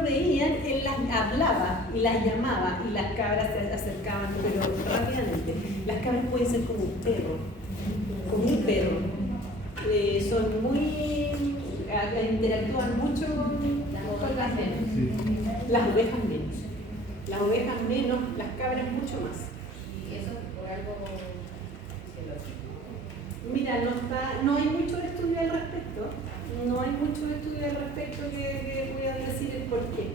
veían, él las hablaba y las llamaba, y las cabras se acercaban, pero rápidamente. Las cabras pueden ser como un perro, son muy, interactúan mucho con la gente. Las ovejas menos, las cabras mucho más. y eso por algo biológico? Mira, no hay mucho estudio al respecto. No hay mucho estudio al respecto que voy a decir el por qué.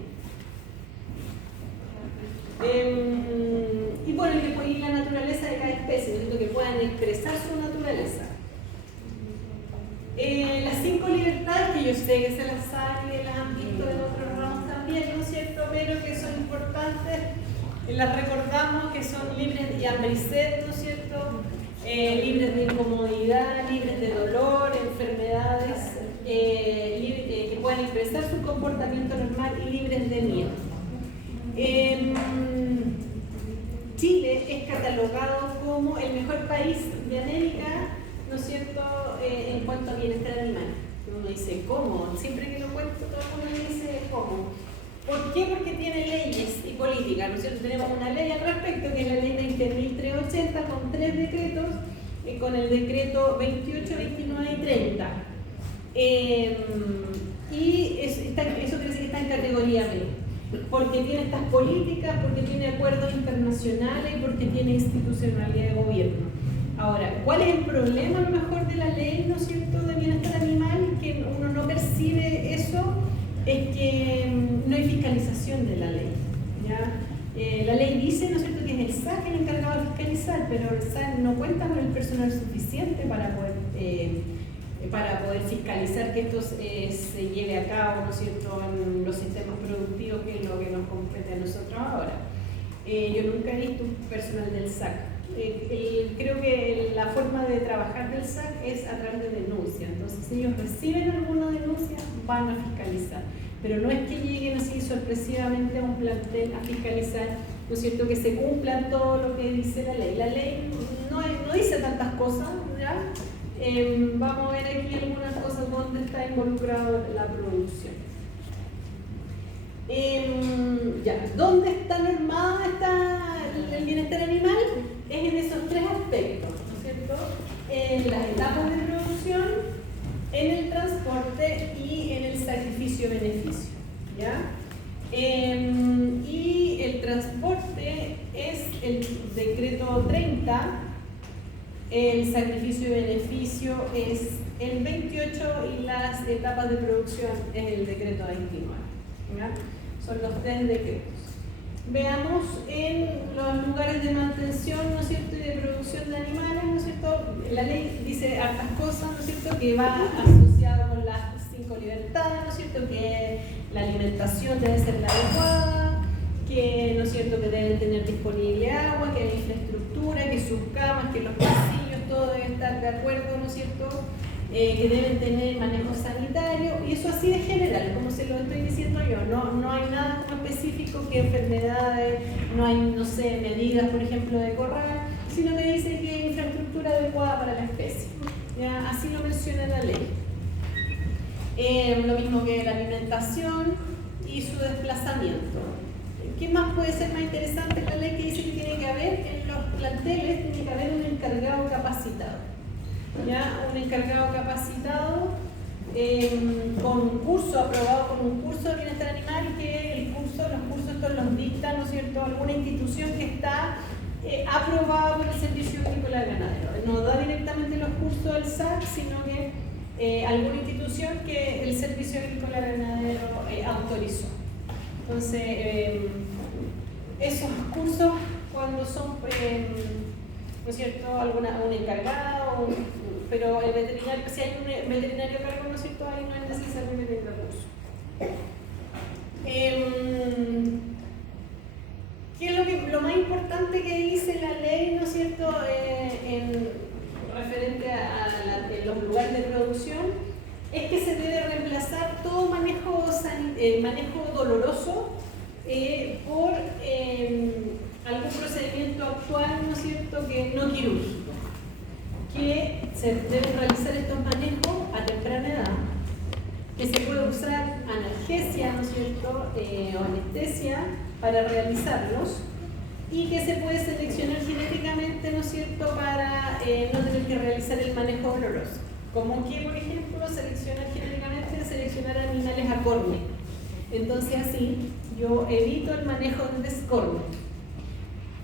Y bueno, y la naturaleza de cada especie, necesito que puedan expresar su naturaleza. Las 5 libertades, que yo sé que se las saben y las han visto en otros ramos también, ¿no es cierto? Pero que son importantes, las recordamos, que son libres de hambre y sed, ¿no es cierto? Libres de incomodidad, libres de dolor, enfermedades, que puedan expresar su comportamiento normal y libres de miedo. Chile es catalogado como el mejor país de América, ¿no es cierto?, en cuanto a bienestar animal. Uno dice, ¿cómo? Siempre que lo cuento, todo el mundo me dice, ¿cómo? ¿Por qué? Porque tiene leyes y políticas, ¿no es cierto? Tenemos una ley al respecto, que es la ley 20.380, con 3 decretos, con el decreto 28, 29 y 30. Y eso quiere decir que está en categoría B, porque tiene estas políticas, porque tiene acuerdos internacionales y porque tiene institucionalidad de gobierno. Ahora, ¿cuál es el problema a lo mejor de la ley, ¿no es cierto?, de bienestar animal? Que uno no percibe eso, es que no hay fiscalización de la ley, ¿ya? La ley dice, ¿no es cierto?, que es el SAC el encargado de fiscalizar, pero el SAC no cuenta con el personal suficiente para poder fiscalizar que esto se lleve a cabo, ¿no es cierto?, en los sistemas productivos, que es lo que nos compete a nosotros ahora. Yo nunca he visto un personal del SAC. Creo que la forma de trabajar del SAC es a través de denuncia. Entonces, si ellos reciben alguna denuncia, van a fiscalizar. Pero no es que lleguen así sorpresivamente a un plantel a fiscalizar, ¿no es cierto?, que se cumpla todo lo que dice la ley. La ley no dice tantas cosas, ¿ya? Vamos a ver aquí algunas cosas donde está involucrado la producción. ¿Dónde está normado el bienestar animal? Es en esos 3 aspectos, ¿no es cierto? En las etapas de producción, en el transporte y en el sacrificio-beneficio, ¿ya? Y el transporte es el decreto 30, el sacrificio-beneficio es el 28 y las etapas de producción es el decreto 29, ¿ya? Son los 3 decretos. Veamos en los lugares de mantención, ¿no es cierto?, y de producción de animales, ¿no es cierto? La ley dice hartas cosas, ¿no es cierto?, que va asociado con las 5 libertades, ¿no es cierto?, que la alimentación debe ser la adecuada, que, ¿no es cierto?, que deben tener disponible agua, que hay infraestructura, que sus camas, que los pasillos, todo debe estar de acuerdo, ¿no es cierto?, que deben tener manejo sanitario, y eso así de general, como se lo estoy diciendo yo. No hay nada como específico, que enfermedades, no hay, no sé, medidas, por ejemplo, de corral, sino que dice que hay infraestructura adecuada para la especie, ¿ya? Así lo menciona la ley. Lo mismo que la alimentación y su desplazamiento. ¿Qué más puede ser más interesante? La ley que dice que tiene que haber en los planteles, tiene que haber un encargado capacitado. ¿Ya? Un encargado capacitado con un curso, aprobado con un curso de bienestar animal, que los cursos estos los dicta, ¿no es cierto?, alguna institución que está aprobada por el Servicio Agrícola y Ganadero. No da directamente los cursos del SAC, sino que alguna institución que el Servicio Agrícola y Ganadero autorizó. Entonces, esos cursos, cuando son, ¿no es cierto?, un encargado, pero el veterinario, si hay un veterinario a cargo, ¿no es cierto?, ahí no es necesario que tenga curso. ¿Qué es lo más importante que dice la ley, ¿no es cierto?, referente a los lugares de producción? Es que se debe reemplazar todo manejo doloroso por algún procedimiento actual, ¿no es cierto?, que no quirúrgico, que se deben realizar estos manejos a temprana edad, que se puede usar analgesia, ¿no es cierto?, o anestesia para realizarlos, y que se puede seleccionar genéticamente, ¿no es cierto?, para no tener que realizar el manejo doloroso. Como que, por ejemplo, seleccionar animales a corne. Entonces así yo evito el manejo del descorne.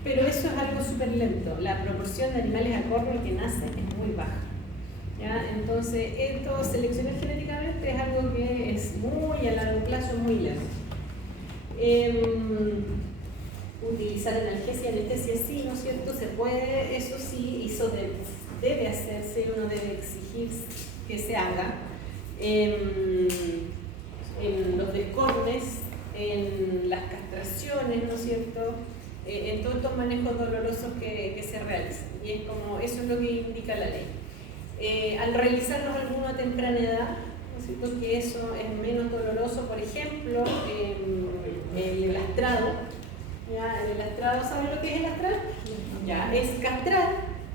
Pero eso es algo súper lento. La proporción de animales a corne que nacen es muy baja. ¿Ya? Entonces, esto, seleccionar genéticamente, es algo que es muy a largo plazo, muy lento. Utilizar analgesia y anestesia, sí, ¿no es cierto? Se puede, eso sí, eso debe hacerse, uno debe exigir que se haga. En los descornes, en las castraciones, ¿no es cierto?, en todos estos manejos dolorosos que se realizan. Y es como, eso es lo que indica la ley. Al realizarlos alguno a temprana edad, ¿no es cierto?, que eso es menos doloroso, por ejemplo, el lastrado. ¿Ya? El lastrado, ¿saben lo que es el lastrar? Ya, es castrar,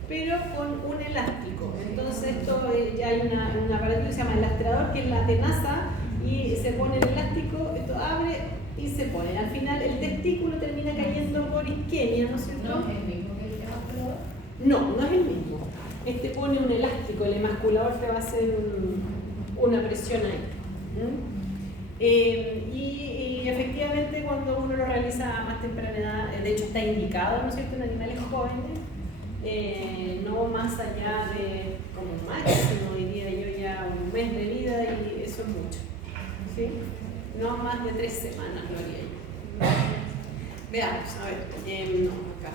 pero con un elástico. Entonces esto ya hay un aparato que se llama el lastrador, que es la tenaza, y se pone el elástico, esto abre y se pone. Al final el testículo termina cayendo por isquemia, ¿no es cierto? ¿No es el mismo que el emasculador? No, no es el mismo. Este pone un elástico, el emasculador te va a hacer una presión ahí. Y efectivamente cuando uno lo realiza a más temprana edad, de hecho está indicado, ¿no es cierto?, en animales jóvenes, no más allá de como máximo, diría yo, ya un mes de vida, y eso es mucho, ¿sí? No más de 3 semanas, lo haría yo. Veamos, a ver, acá.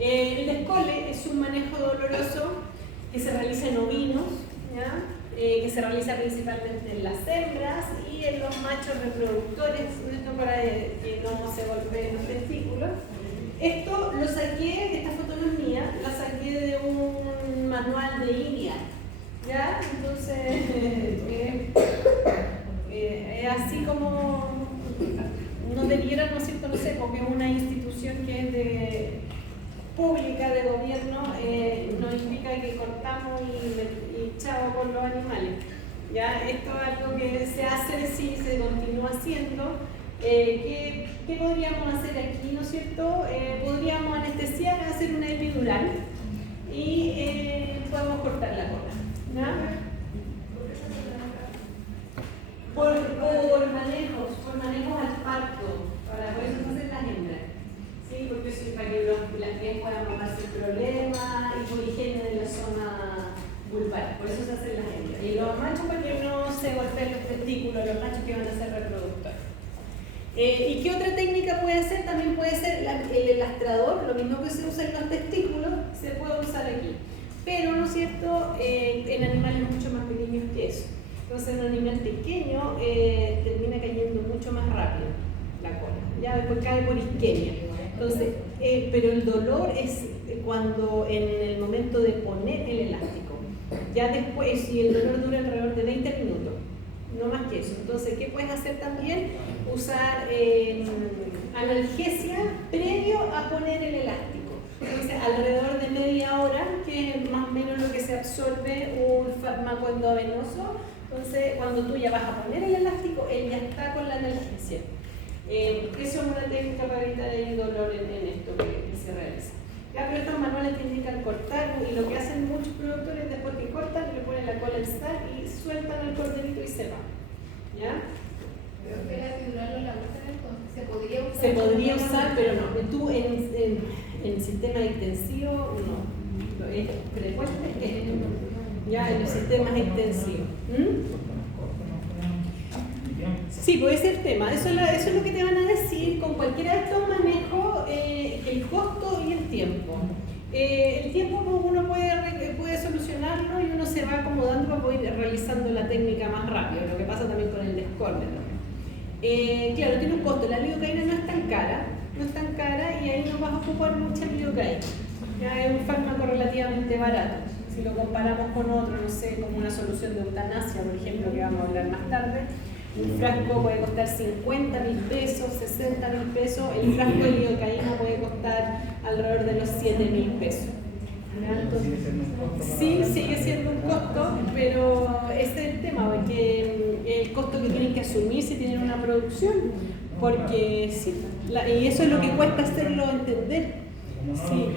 El descole es un manejo doloroso que se realiza en ovinos, ¿ya? Que se realiza principalmente en las hembras y en los machos reproductores, esto para que no se golpeen los testículos. Esto lo saqué, esta foto no es mía, la saqué de un manual de India, ¿ya? Entonces, así como no debiera, ¿no es cierto?, no sé, porque una institución que es pública de gobierno no implica que cortamos y chao con los animales. ¿Ya? Esto es algo que se hace, sí, se continúa haciendo. ¿Qué podríamos hacer aquí, no es cierto? Podríamos anestesiar, hacer una epidural y podemos cortar la cola. ¿Ya? Por manejos al parto, por eso se hacen las hembras. Sí, porque eso es para que las crías puedan mamar sin problema y por higiene de la zona vulvar. Por eso se hacen las hembras. Y los machos para que no se golpeen los testículos, los machos que van a ser reproductores. ¿Y qué otra técnica puede ser? También puede ser el elastrador, lo mismo que se usa en los testículos, se puede usar aquí. Pero, ¿no es cierto?, en animales mucho más pequeños que eso. Entonces, en un animal pequeño termina cayendo mucho más rápido la cola. Ya después cae por isquemia. Entonces, pero el dolor es cuando en el momento de poner el elástico. Ya después, si el dolor dura alrededor de 20 minutos, no más que eso. Entonces, ¿qué puedes hacer también? Usar analgesia previo a poner el elástico. Entonces, alrededor de media hora, que es más o menos lo que se absorbe un fármaco endovenoso. Entonces, cuando tú ya vas a poner el elástico, él ya está con la analgesia. Eso es una técnica para evitar el dolor en esto que se realiza. Ya, pero estos manuales te indican cortar y lo que hacen muchos productores después que cortan le ponen la cola al sal y sueltan el corderito y se va. ¿Ya? Creo que la epidural no la usan entonces. Se podría usar. Se podría usar, pero no. Tú en sistema intensivo, no. Lo es frecuente esto. Ya, en los sistemas intensivos. Sí, puede ser tema. Eso es lo que te van a decir con cualquiera de estos manejos, el costo y el tiempo. El tiempo uno puede solucionarlo y uno se va acomodando para poder ir realizando la técnica más rápido, lo que pasa también con el descorne. Claro, tiene un costo. La lidocaína no es tan cara y ahí no vas a ocupar mucha lidocaína. Ya es un fármaco relativamente barato. Si lo comparamos con otro, no sé, como una solución de eutanasia, por ejemplo, que vamos a hablar más tarde, un frasco puede costar 50.000 pesos, 60.000 pesos, el frasco de lidocaína puede costar alrededor de los 7.000 pesos. Sí, sigue siendo un costo, pero ese es el tema, porque el costo que tienen que asumir si tienen una producción, porque sí, y eso es lo que cuesta hacerlo entender. Sí.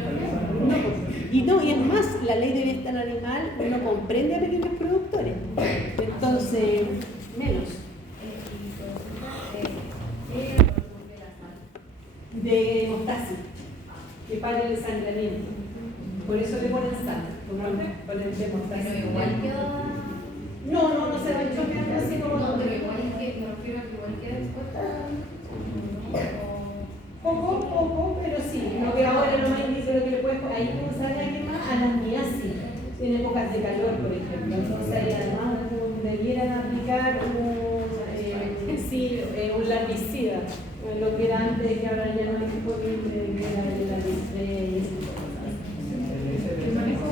Y es más, la ley de bienestar animal no comprende a pequeños productores, entonces menos. De mostaza, que para el sangramiento. Por eso le ponen sal, ponen de mostaza. Pero igual queda. No se va a chocar así como. No, pero igual es que me refiero a que igual queda expuesta. Poco, pero sí. Lo que ahora no me dice lo que le puedes poner ahí, como sabe a qué más, a las mías sí. En épocas de calor, por ejemplo. Entonces ahí además debieran aplicar un larvicida. Lo que era antes, que ahora ya no es disponible, que era el larvicida y ese tipo de cosas. ¿El manejo?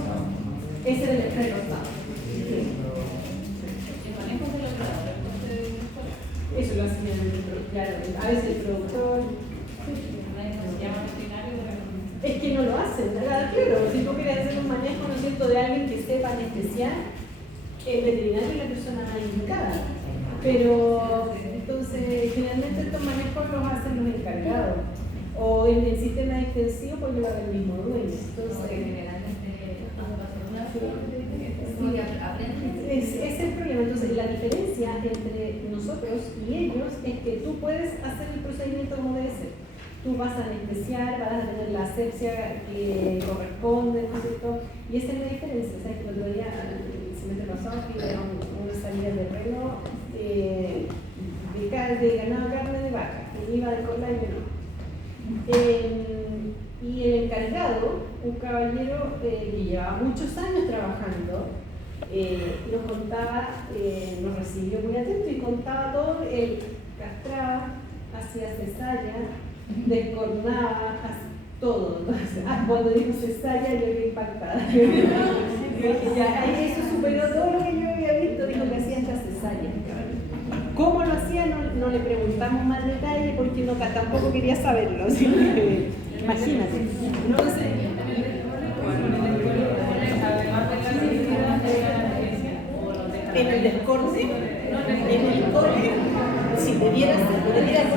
Ese era el spray rosado. El manejo de los operadores, entonces, Eso lo hacía el productor, claro. A veces el productor. se llama veterinario de la. Es que no lo hacen, ¿verdad? Claro, si tú quieres hacer un manejo, ¿no es cierto?, de alguien que sepa anestesiar, el veterinario es la persona más indicada. Pero, entonces, generalmente estos manejos los hacen los encargados. O en el sistema extensivo, pues lo hace el mismo dueño. Entonces, ese es el problema. Entonces, la diferencia entre nosotros y ellos es que tú puedes hacer el procedimiento como debe ser. Tú vas a anestesiar, vas a tener la asepsia que corresponde, ¿no es cierto? Y esa es la diferencia. O sea, que el otro día, el semestre pasado, fui a una salida de terreno de ganado carne de vaca, y iba de cola y no. Y el encargado, un caballero que llevaba muchos años trabajando, nos contaba, nos recibió muy atento y contaba todo. Él castraba, hacía cesárea, descornaba, todo. Entonces, cuando dijo cesárea yo quedé impactada. Eso superó todo lo que yo había visto. Dijo que hacía hasta cesárea. ¿Cómo lo hacía? No le preguntamos más detalle porque tampoco quería saberlo. Así que, imagínate. No sé. En el descorte, en el cole, si debieras tener las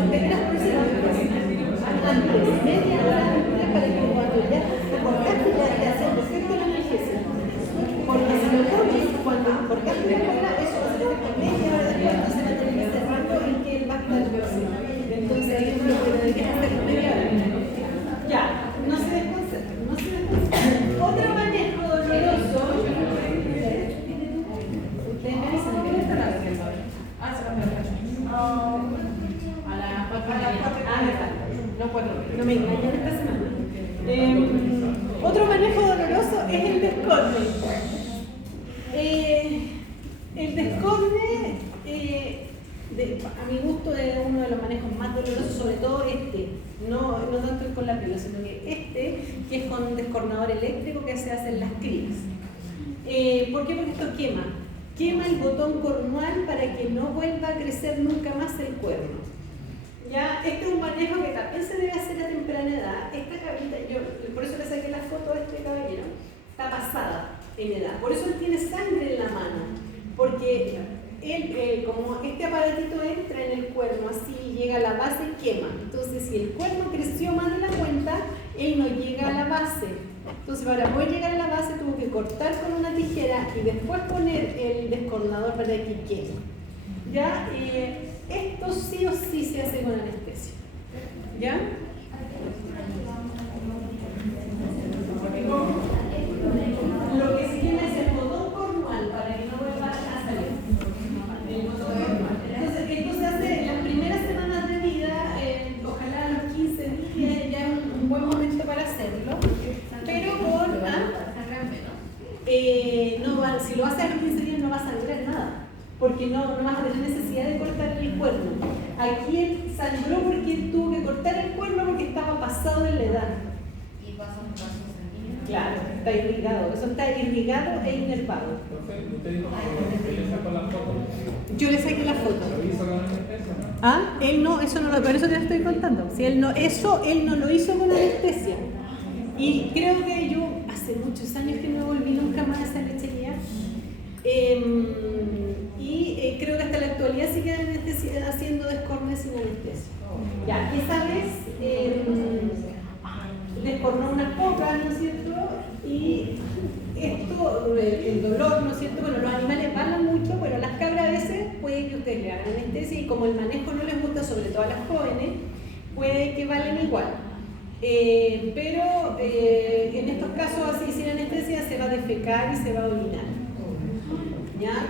procedimientos antes, media hora antes, para que cuando ya cortaste ya hacía perfecto la analgesia. Porque si lo pones, cuando cortaste la cola, eso va a ser media hora después, entonces va a tener que cerrarlo en que él va a estar próximo. Entonces ahí uno puede tener que hacerlo media hora. Ya, no se desconcentren, Otro manejo doloroso. Ustedes me dicen que no está la defensora. A las 4:30. No me engañan esta semana. Otro manejo doloroso es el descorne. El descorne, a mi gusto, es uno de los manejos más dolorosos, sobre todo no tanto con la pila, sino que que es con un descornador eléctrico que se hace en las crías. ¿Por qué? Porque esto quema el botón cornual para que no vuelva a crecer nunca más el cuerno. Ya, este es un manejo que también se debe hacer a temprana edad. Esta cabita, por eso le saqué la foto a este caballero, está pasada en edad. Por eso él tiene sangre en la mano, porque él, como este aparatito entra en el cuerno, así llega a la base y quema. Entonces, si el cuerno creció más de la cuenta, él no llega a la base. Entonces, para poder llegar a la base tuvo que cortar con una tijera y después poner el descornador para que quede. ¿Ya? Esto sí o sí se hace con anestesia. ¿Ya? Lo que sí tiene es el botón cornual para que no vuelva a salir. El botón cornual. Entonces, esto se hace en las primeras semanas de vida, ojalá a los 15 días ya es un buen momento para hacerlo. Pero si lo hace a los 15 días no va a sangrar nada, porque no vas a tener necesidad de cortar el cuerno. Aquí él sangró porque él tuvo que cortar el cuerno porque estaba pasado en la edad. Y pasa un paso sanguíneo. Claro, está irrigado, eso está irrigado e inervado. Perfecto, usted dijo que le sacó la foto. Yo le saqué la foto. ¿Lo hizo con anestesia, no? Ah, él no, eso no lo, por eso te lo estoy contando. Si él no, eso él no lo hizo con anestesia. Y creo que yo hace muchos años que no volví nunca más a esa lechería. Creo que hasta la actualidad sigue haciendo descornes sin anestesia. Ya, esa vez descornó unas pocas, ¿no es cierto? Y esto, el dolor, ¿no es cierto? Bueno, los animales balan mucho, pero las cabras a veces puede que ustedes le hagan anestesia y como el manejo no les gusta, sobre todo a las jóvenes, puede que valen igual. Pero en estos casos así sin anestesia se va a defecar y se va a orinar. ¿Ya?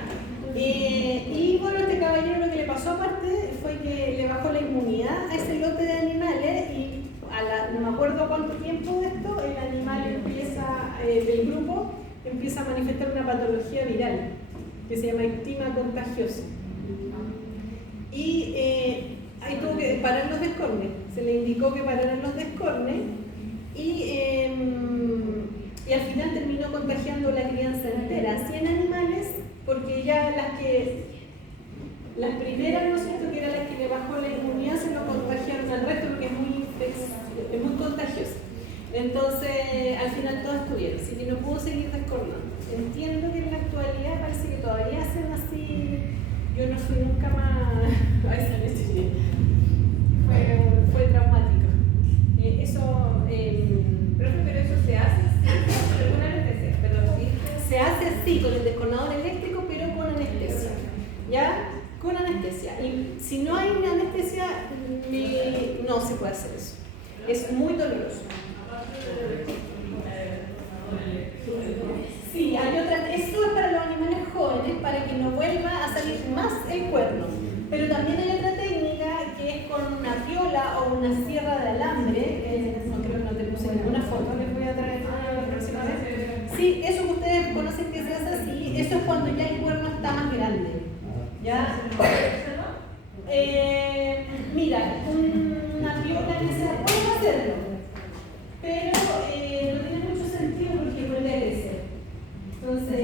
Y bueno, este caballero lo que le pasó aparte fue que le bajó la inmunidad a ese lote de animales y no me acuerdo cuánto tiempo de esto, el animal del grupo empieza a manifestar una patología viral que se llama ectima contagiosa. Y ahí tuvo que parar los descornes, se le indicó que pararan los descornes y al final terminó contagiando la crianza entera, 100 animales, porque ya las primeras, ¿no es cierto?, que eran las que le bajó la inmunidad, se lo contagiaron al resto porque es muy contagioso. Entonces, al final todas estuvieron, así que no pudo seguir descornando. Entiendo que en la actualidad parece que todavía hacen así. Yo no fui nunca más a esa lechería. Fue traumático. Pero eso se hace con anestesia, pero sí. Se hace así, con el descornador eléctrico, pero con anestesia. ¿Ya? Con anestesia. Y si no hay una anestesia, no se puede hacer eso. Es muy doloroso. Sí, hay otra. Esto es para los animales jóvenes, para que no vuelva a salir más el cuerno. Pero también hay otra técnica que es con una piola o una sierra de alambre. No creo que no te puse ninguna foto, les voy a traer la próxima vez. Sí, eso que ustedes conocen que se hace así, eso es cuando ya el cuerno está más grande. ¿Ya? Mira, una piola que sea, pueden hacerlo, pero no tiene mucho sentido porque vuelve a crecer. Entonces,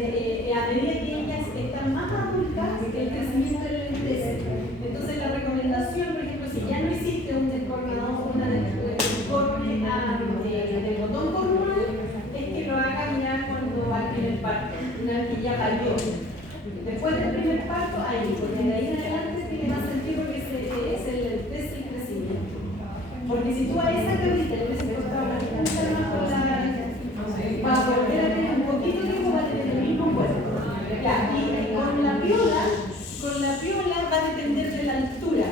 a medida que ellas están más adultas, el crecimiento de la anestesia. Entonces, la recomendación, por ejemplo, si ya no hiciste un descornador, una descorne del botón cornual, es que lo hagan ya cuando va al primer parto, una vez que ya parió. Después del primer parto, ahí, porque de ahí en adelante tiene más sentido porque es el crecimiento. Porque si tú a esa cabrita le hubieses cortado la punta para volver a tener un poquito de tiempo, va a tener el mismo cuerpo. Ya, y con la piola va a depender de la altura.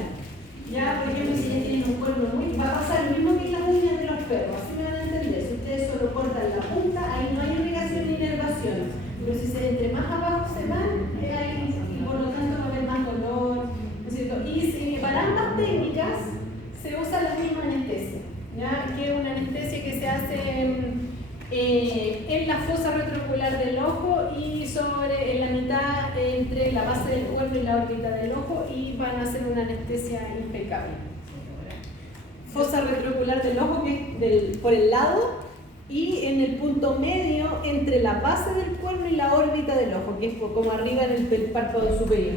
Ya, por ejemplo, si ya tienen un cuerno va a pasar lo mismo que en las uñas de los perros, así me van a entender. Si ustedes solo cortan la punta, ahí no hay irrigación ni inervación. Pero si entre más abajo se van, y por lo tanto va a haber más dolor, ¿no es cierto? Y para ambas técnicas se usa la misma anestesia, ¿ya? Que es una anestesia que se hace en la fosa retroocular del ojo y en la mitad entre la base del cuerno y la órbita del ojo, y van a hacer una anestesia impecable. Fosa retroocular del ojo que es por el lado, y en el punto medio entre la base del cuerno y la órbita del ojo, que es como arriba en el párpado superior.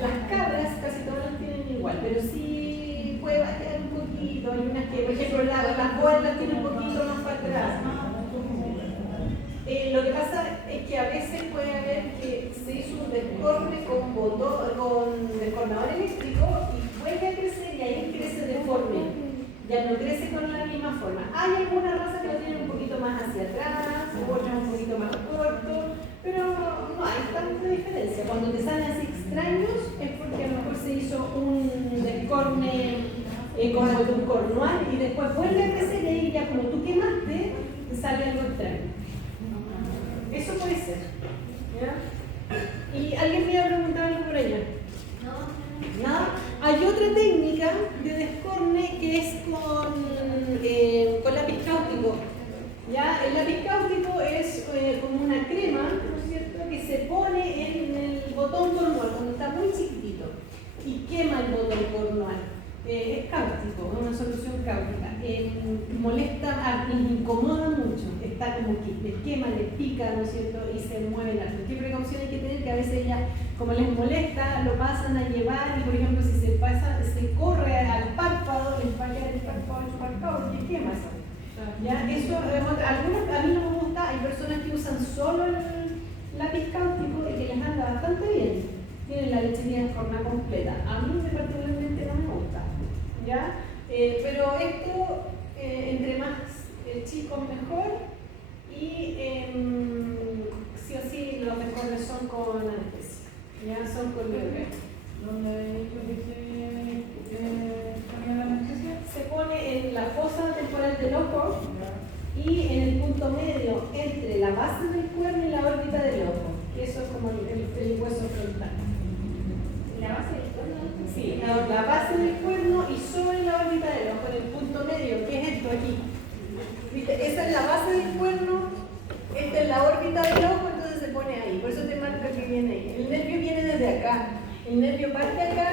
Las cabras casi todas las tienen igual, pero sí puede variar un poquito. Hay unas que, por ejemplo, las boas las tienen un poquito más para atrás. Lo que pasa es que a veces puede haber que se hizo un descorne con forma. Hay algunas razas que lo tienen un poquito más hacia atrás, otras un poquito más corto, pero no hay tanta diferencia. Cuando te salen así extraños es porque a lo mejor se hizo un descorne como de un cornual y después vuelve a crecer y ahí ya como tú quemaste, te sale algo extraño. Eso puede ser. ¿Ya? ¿Y alguien me iba a preguntar algo por allá? ¿Nada? Hay otra técnica de descorne que es con lápiz cáustico. ¿Ya? El lápiz cáustico es como una crema, ¿no es cierto?, que se pone en el botón cornual cuando está muy chiquitito y quema el botón cornual. Es cáustico, es una solución cáustica. Molesta, incomoda mucho, está como que les quema, les pica, ¿no es cierto?, y se mueve la luz. ¿Qué precaución hay que tener? Que a veces ya, como les molesta, lo pasan a llevar y, por ejemplo, si se corre al párpado, les va a quedar el párpado y quema eso. ¿Ya? Eso, a mí no me gusta, hay personas que usan solo el lápiz cáustico y que les anda bastante bien. Tienen la lechería descornada completa. A mí particularmente no me gusta. ¿Ya? Pero esto, entre más chicos mejor, y sí o sí los mejores son con anestesia. ¿Ya? Son con bebé. ¿Dónde dijo que se ponía la anestesia? Se pone en la fosa temporal del ojo y en el punto medio entre la base del cuerno y la órbita del ojo. Eso es como el hueso frontal. La base del cuerno. Sí, la base del cuerno y sobre la órbita del ojo, en el punto medio, que es esto aquí. ¿Viste? Esa es la base del cuerno, esta es la órbita del ojo, entonces se pone ahí. Por eso te marca que viene ahí. El nervio viene desde acá. El nervio parte acá,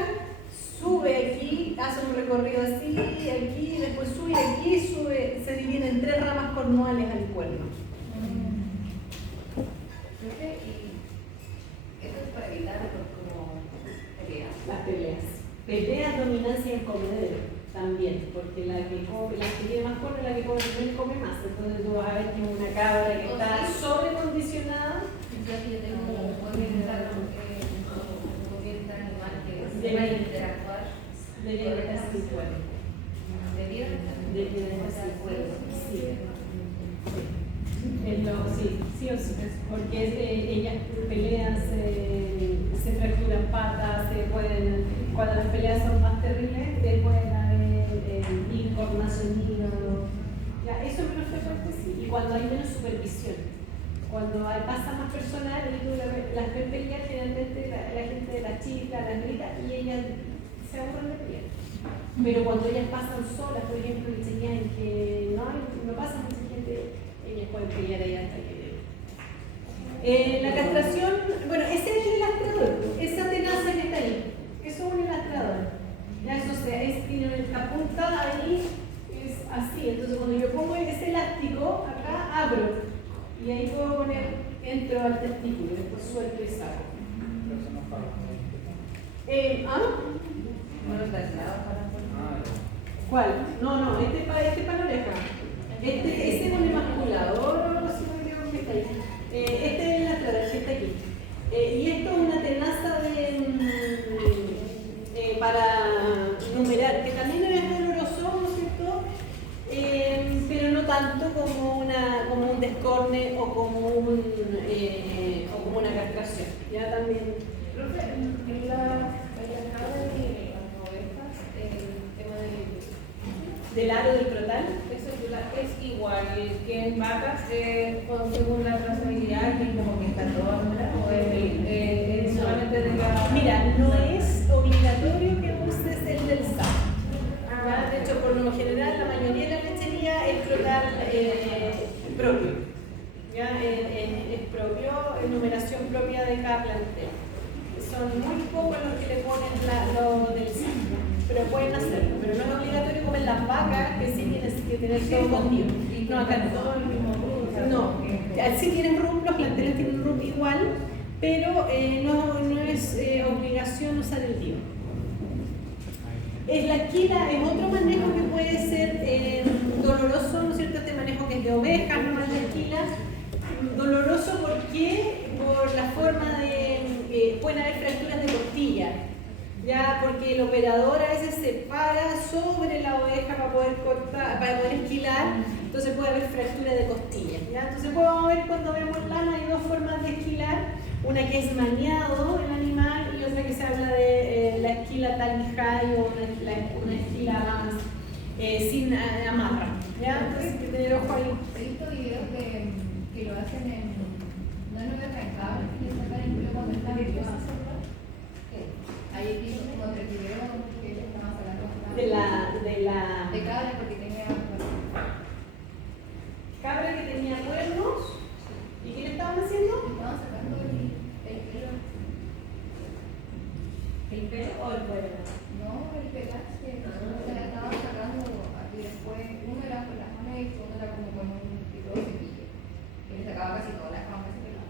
sube aquí, hace un recorrido así, aquí, después sube aquí, sube, se divide en 3 ramas cornuales al cuerno. Eso es para evitar como peleas. Las peleas. Peleas, dominancia y comedero también, porque la que tiene más corno es la que come más. Entonces tú vas a ver que es una cabra que está sobrecondicionada. Entonces yo tengo un animal que Debe debe interactuar. Debería estar sin cuerno. Debiera Debería estar sin cuerno. Sí. Sí o sí, porque ellas pelean, se fracturan patas, cuando las peleas son más terribles, pueden haber incornación de hígado. Ya, eso es menos frecuente, sí, y cuando hay menos supervisión. Cuando pasa más personal y tú las ves pelear, generalmente la gente las chifla, las grita y ellas se aburren de pelear. Pero cuando ellas pasan solas, por ejemplo, y enseñan que no pasa mucha gente, ellas pueden pelear ahí hasta que... la castración, bueno, ese es el lastrador, esa tenaza que está ahí, eso es un lastrador. Ya eso tiene la punta ahí, es así, entonces cuando yo pongo ese elástico, acá abro. Y ahí puedo entro al testículo, después suelto y saco. Pero eso no es para No lo traslado para ¿Cuál? No, este para la oreja. Este es un emasculador o algo así, creo que está ahí. Este es el lastrador que está aquí. Y esto es una tenaza para numerar, que también es doloroso, ¿no es cierto? Pero no tanto como un descorne o como una castración. Ya también. Profe, en la cabra y las ovejas, el tema Del aro del crotal. es igual que en vacas, según la trazabilidad, que como que está todo ahora, o es solamente de la... Mira, no es obligatorio que uses el del SAP. ¿Ya? De hecho, por lo general, la mayoría de la lechería es crotal propio. ¿Ya? Es propio, es numeración propia de cada plantel. Son muy pocos los que le ponen lo del SAP, pero pueden hacerlo. Pero no es obligatorio como en las vacas, que sí tienes que tener todo contigo. No, acá no. No, sí tienen RUM, los planteles tienen RUM igual, pero no es obligación usar el DIO. La esquila es otro manejo que puede ser doloroso, ¿no es cierto? Este manejo que es de ovejas, no es de esquila. Doloroso porque por la forma de... pueden haber fracturas de costilla. ya, porque el operador a veces se para sobre la oveja para poder cortar, para poder esquilar, entonces puede haber fractura de costilla, ¿ya? Entonces podemos ver cuando vemos lana, hay dos formas de esquilar, una que es maniado el animal y otra que se habla de la esquila tal high o una esquila más sin amarra, ¿ya? Entonces hay que tener ojo ahí. He visto videos que lo hacen no en una cabra, que le sacan el culo cuando están nerviosos. Hay videos como entre videos que le estaban sacando de cabra porque tenía cabra que tenía cuernos. ¿Y qué le estaban haciendo? estaban sacando el pelo. ¿El pelo o el cuerno? No, el pelaje, se la estaban sacando y después uno era con las manos y el segundo era como con un tipo de cepillo. Que le sacaba casi todas las camas ese pelaje.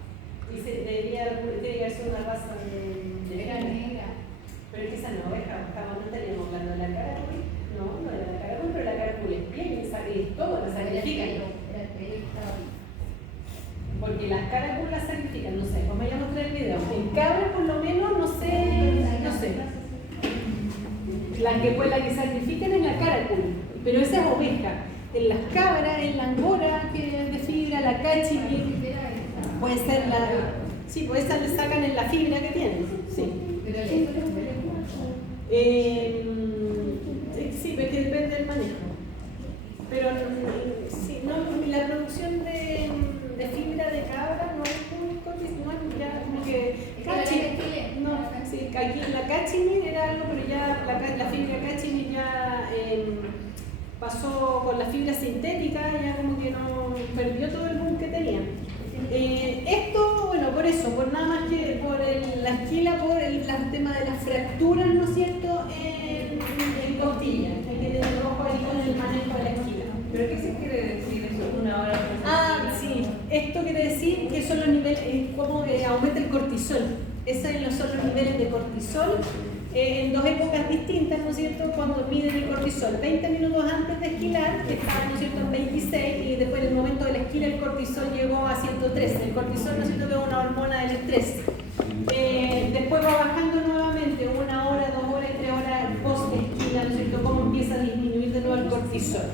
Y debería ser una raza de Era negra. pero es que esa no oveja, no estaríamos hablando de la cara, no era la cara, pero la cara es bien, es todo, la sacrifican. Era el pelo que estaba ahí. Porque las caras las sacrifican, no sé, vamos a mostrar el video. En cabra por lo menos, no sé. La que sacrifican es la cara, pero esa es oveja. En las cabras, en la angora, que es de fibra, la cachimín, puede ser sí, pues esa le sacan en la fibra que tienen, sí. Pero eso lo huele mucho. Sí, pero es que depende del manejo. Pero sí, no, la producción de fibra de cabra no es muy no, ya como que no, sí, aquí la cachemir era algo, pero ya la fibra cachemir ya pasó con la fibra sintética, ya como que no perdió todo el boom que tenía. Esto, bueno, por eso, por nada más que por la esquila, por el tema de las fracturas, ¿no es cierto?, en costilla. Hay que tener ojo ahí con el manejo de la esquila. ¿Pero qué se quiere decir eso? Una hora. Sí, esto quiere decir que son los niveles, cómo aumenta el cortisol. Esos son los niveles de cortisol en dos épocas distintas, ¿no es cierto?, cuando miden el cortisol. 20 minutos antes de esquilar, que estaba, ¿no es cierto?, en 26, y después en el momento de la esquila el cortisol llegó a 113. El cortisol, ¿no es cierto?, que es una hormona del estrés. Después va bajando nuevamente, 1 hora, 2 horas y 3 horas post esquila, ¿no es cierto?, cómo empieza a disminuir de nuevo el cortisol.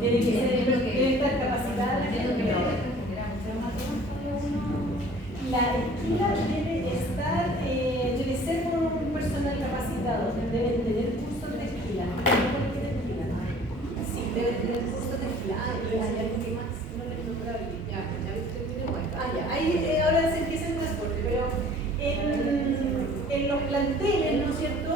Debe estar capacitada la esquila debe estar, debe ser por un personal capacitado, deben tener cursos de esquila. Sí, deben tener cursos de esquila. ¿Hay algo que más? No les nombraba bien. Ya viste el video. Ahí ahora se empieza el transporte, pero en los planteles, ¿no es cierto?,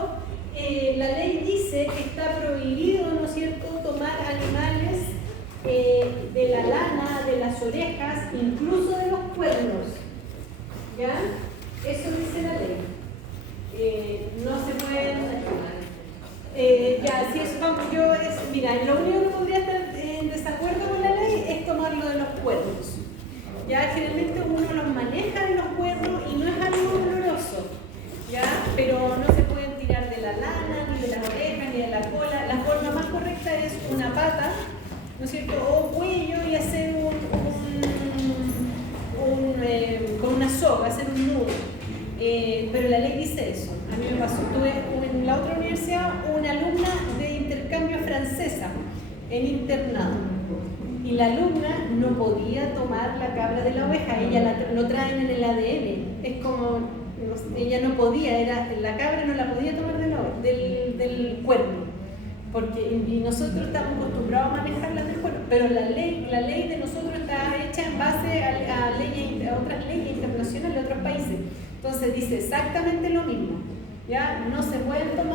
la ley dice que está prohibido, ¿no es cierto?, tomar animales de la lana, de las orejas, incluso de los cuernos. ¿Ya? Eso dice la ley. No se pueden. Si eso vamos, mira, lo único que podría estar en desacuerdo con la ley es tomarlo de los cuernos. Ya generalmente uno los maneja de los cuernos y no es algo doloroso, ¿ya? Pero no se pueden tirar de la lana, ni de las orejas, ni de la cola. La forma más correcta es una pata, ¿no es cierto?, o cuello, y hacer con una soga, hacer un nudo. Pero la ley dice eso. A mí me pasó. Tuve en la otra universidad una alumna de intercambio francesa en internado. Y la alumna no podía tomar la cabra de la oveja, ella lo traen en el ADN. Es como, ella no podía, la cabra no la podía tomar del cuerno. Y nosotros estamos acostumbrados a manejarla del cuerno, pero la ley de nosotros está hecha en base a otras leyes internacionales de otros países. Entonces dice exactamente lo mismo. ¿Ya? No se pueden tomar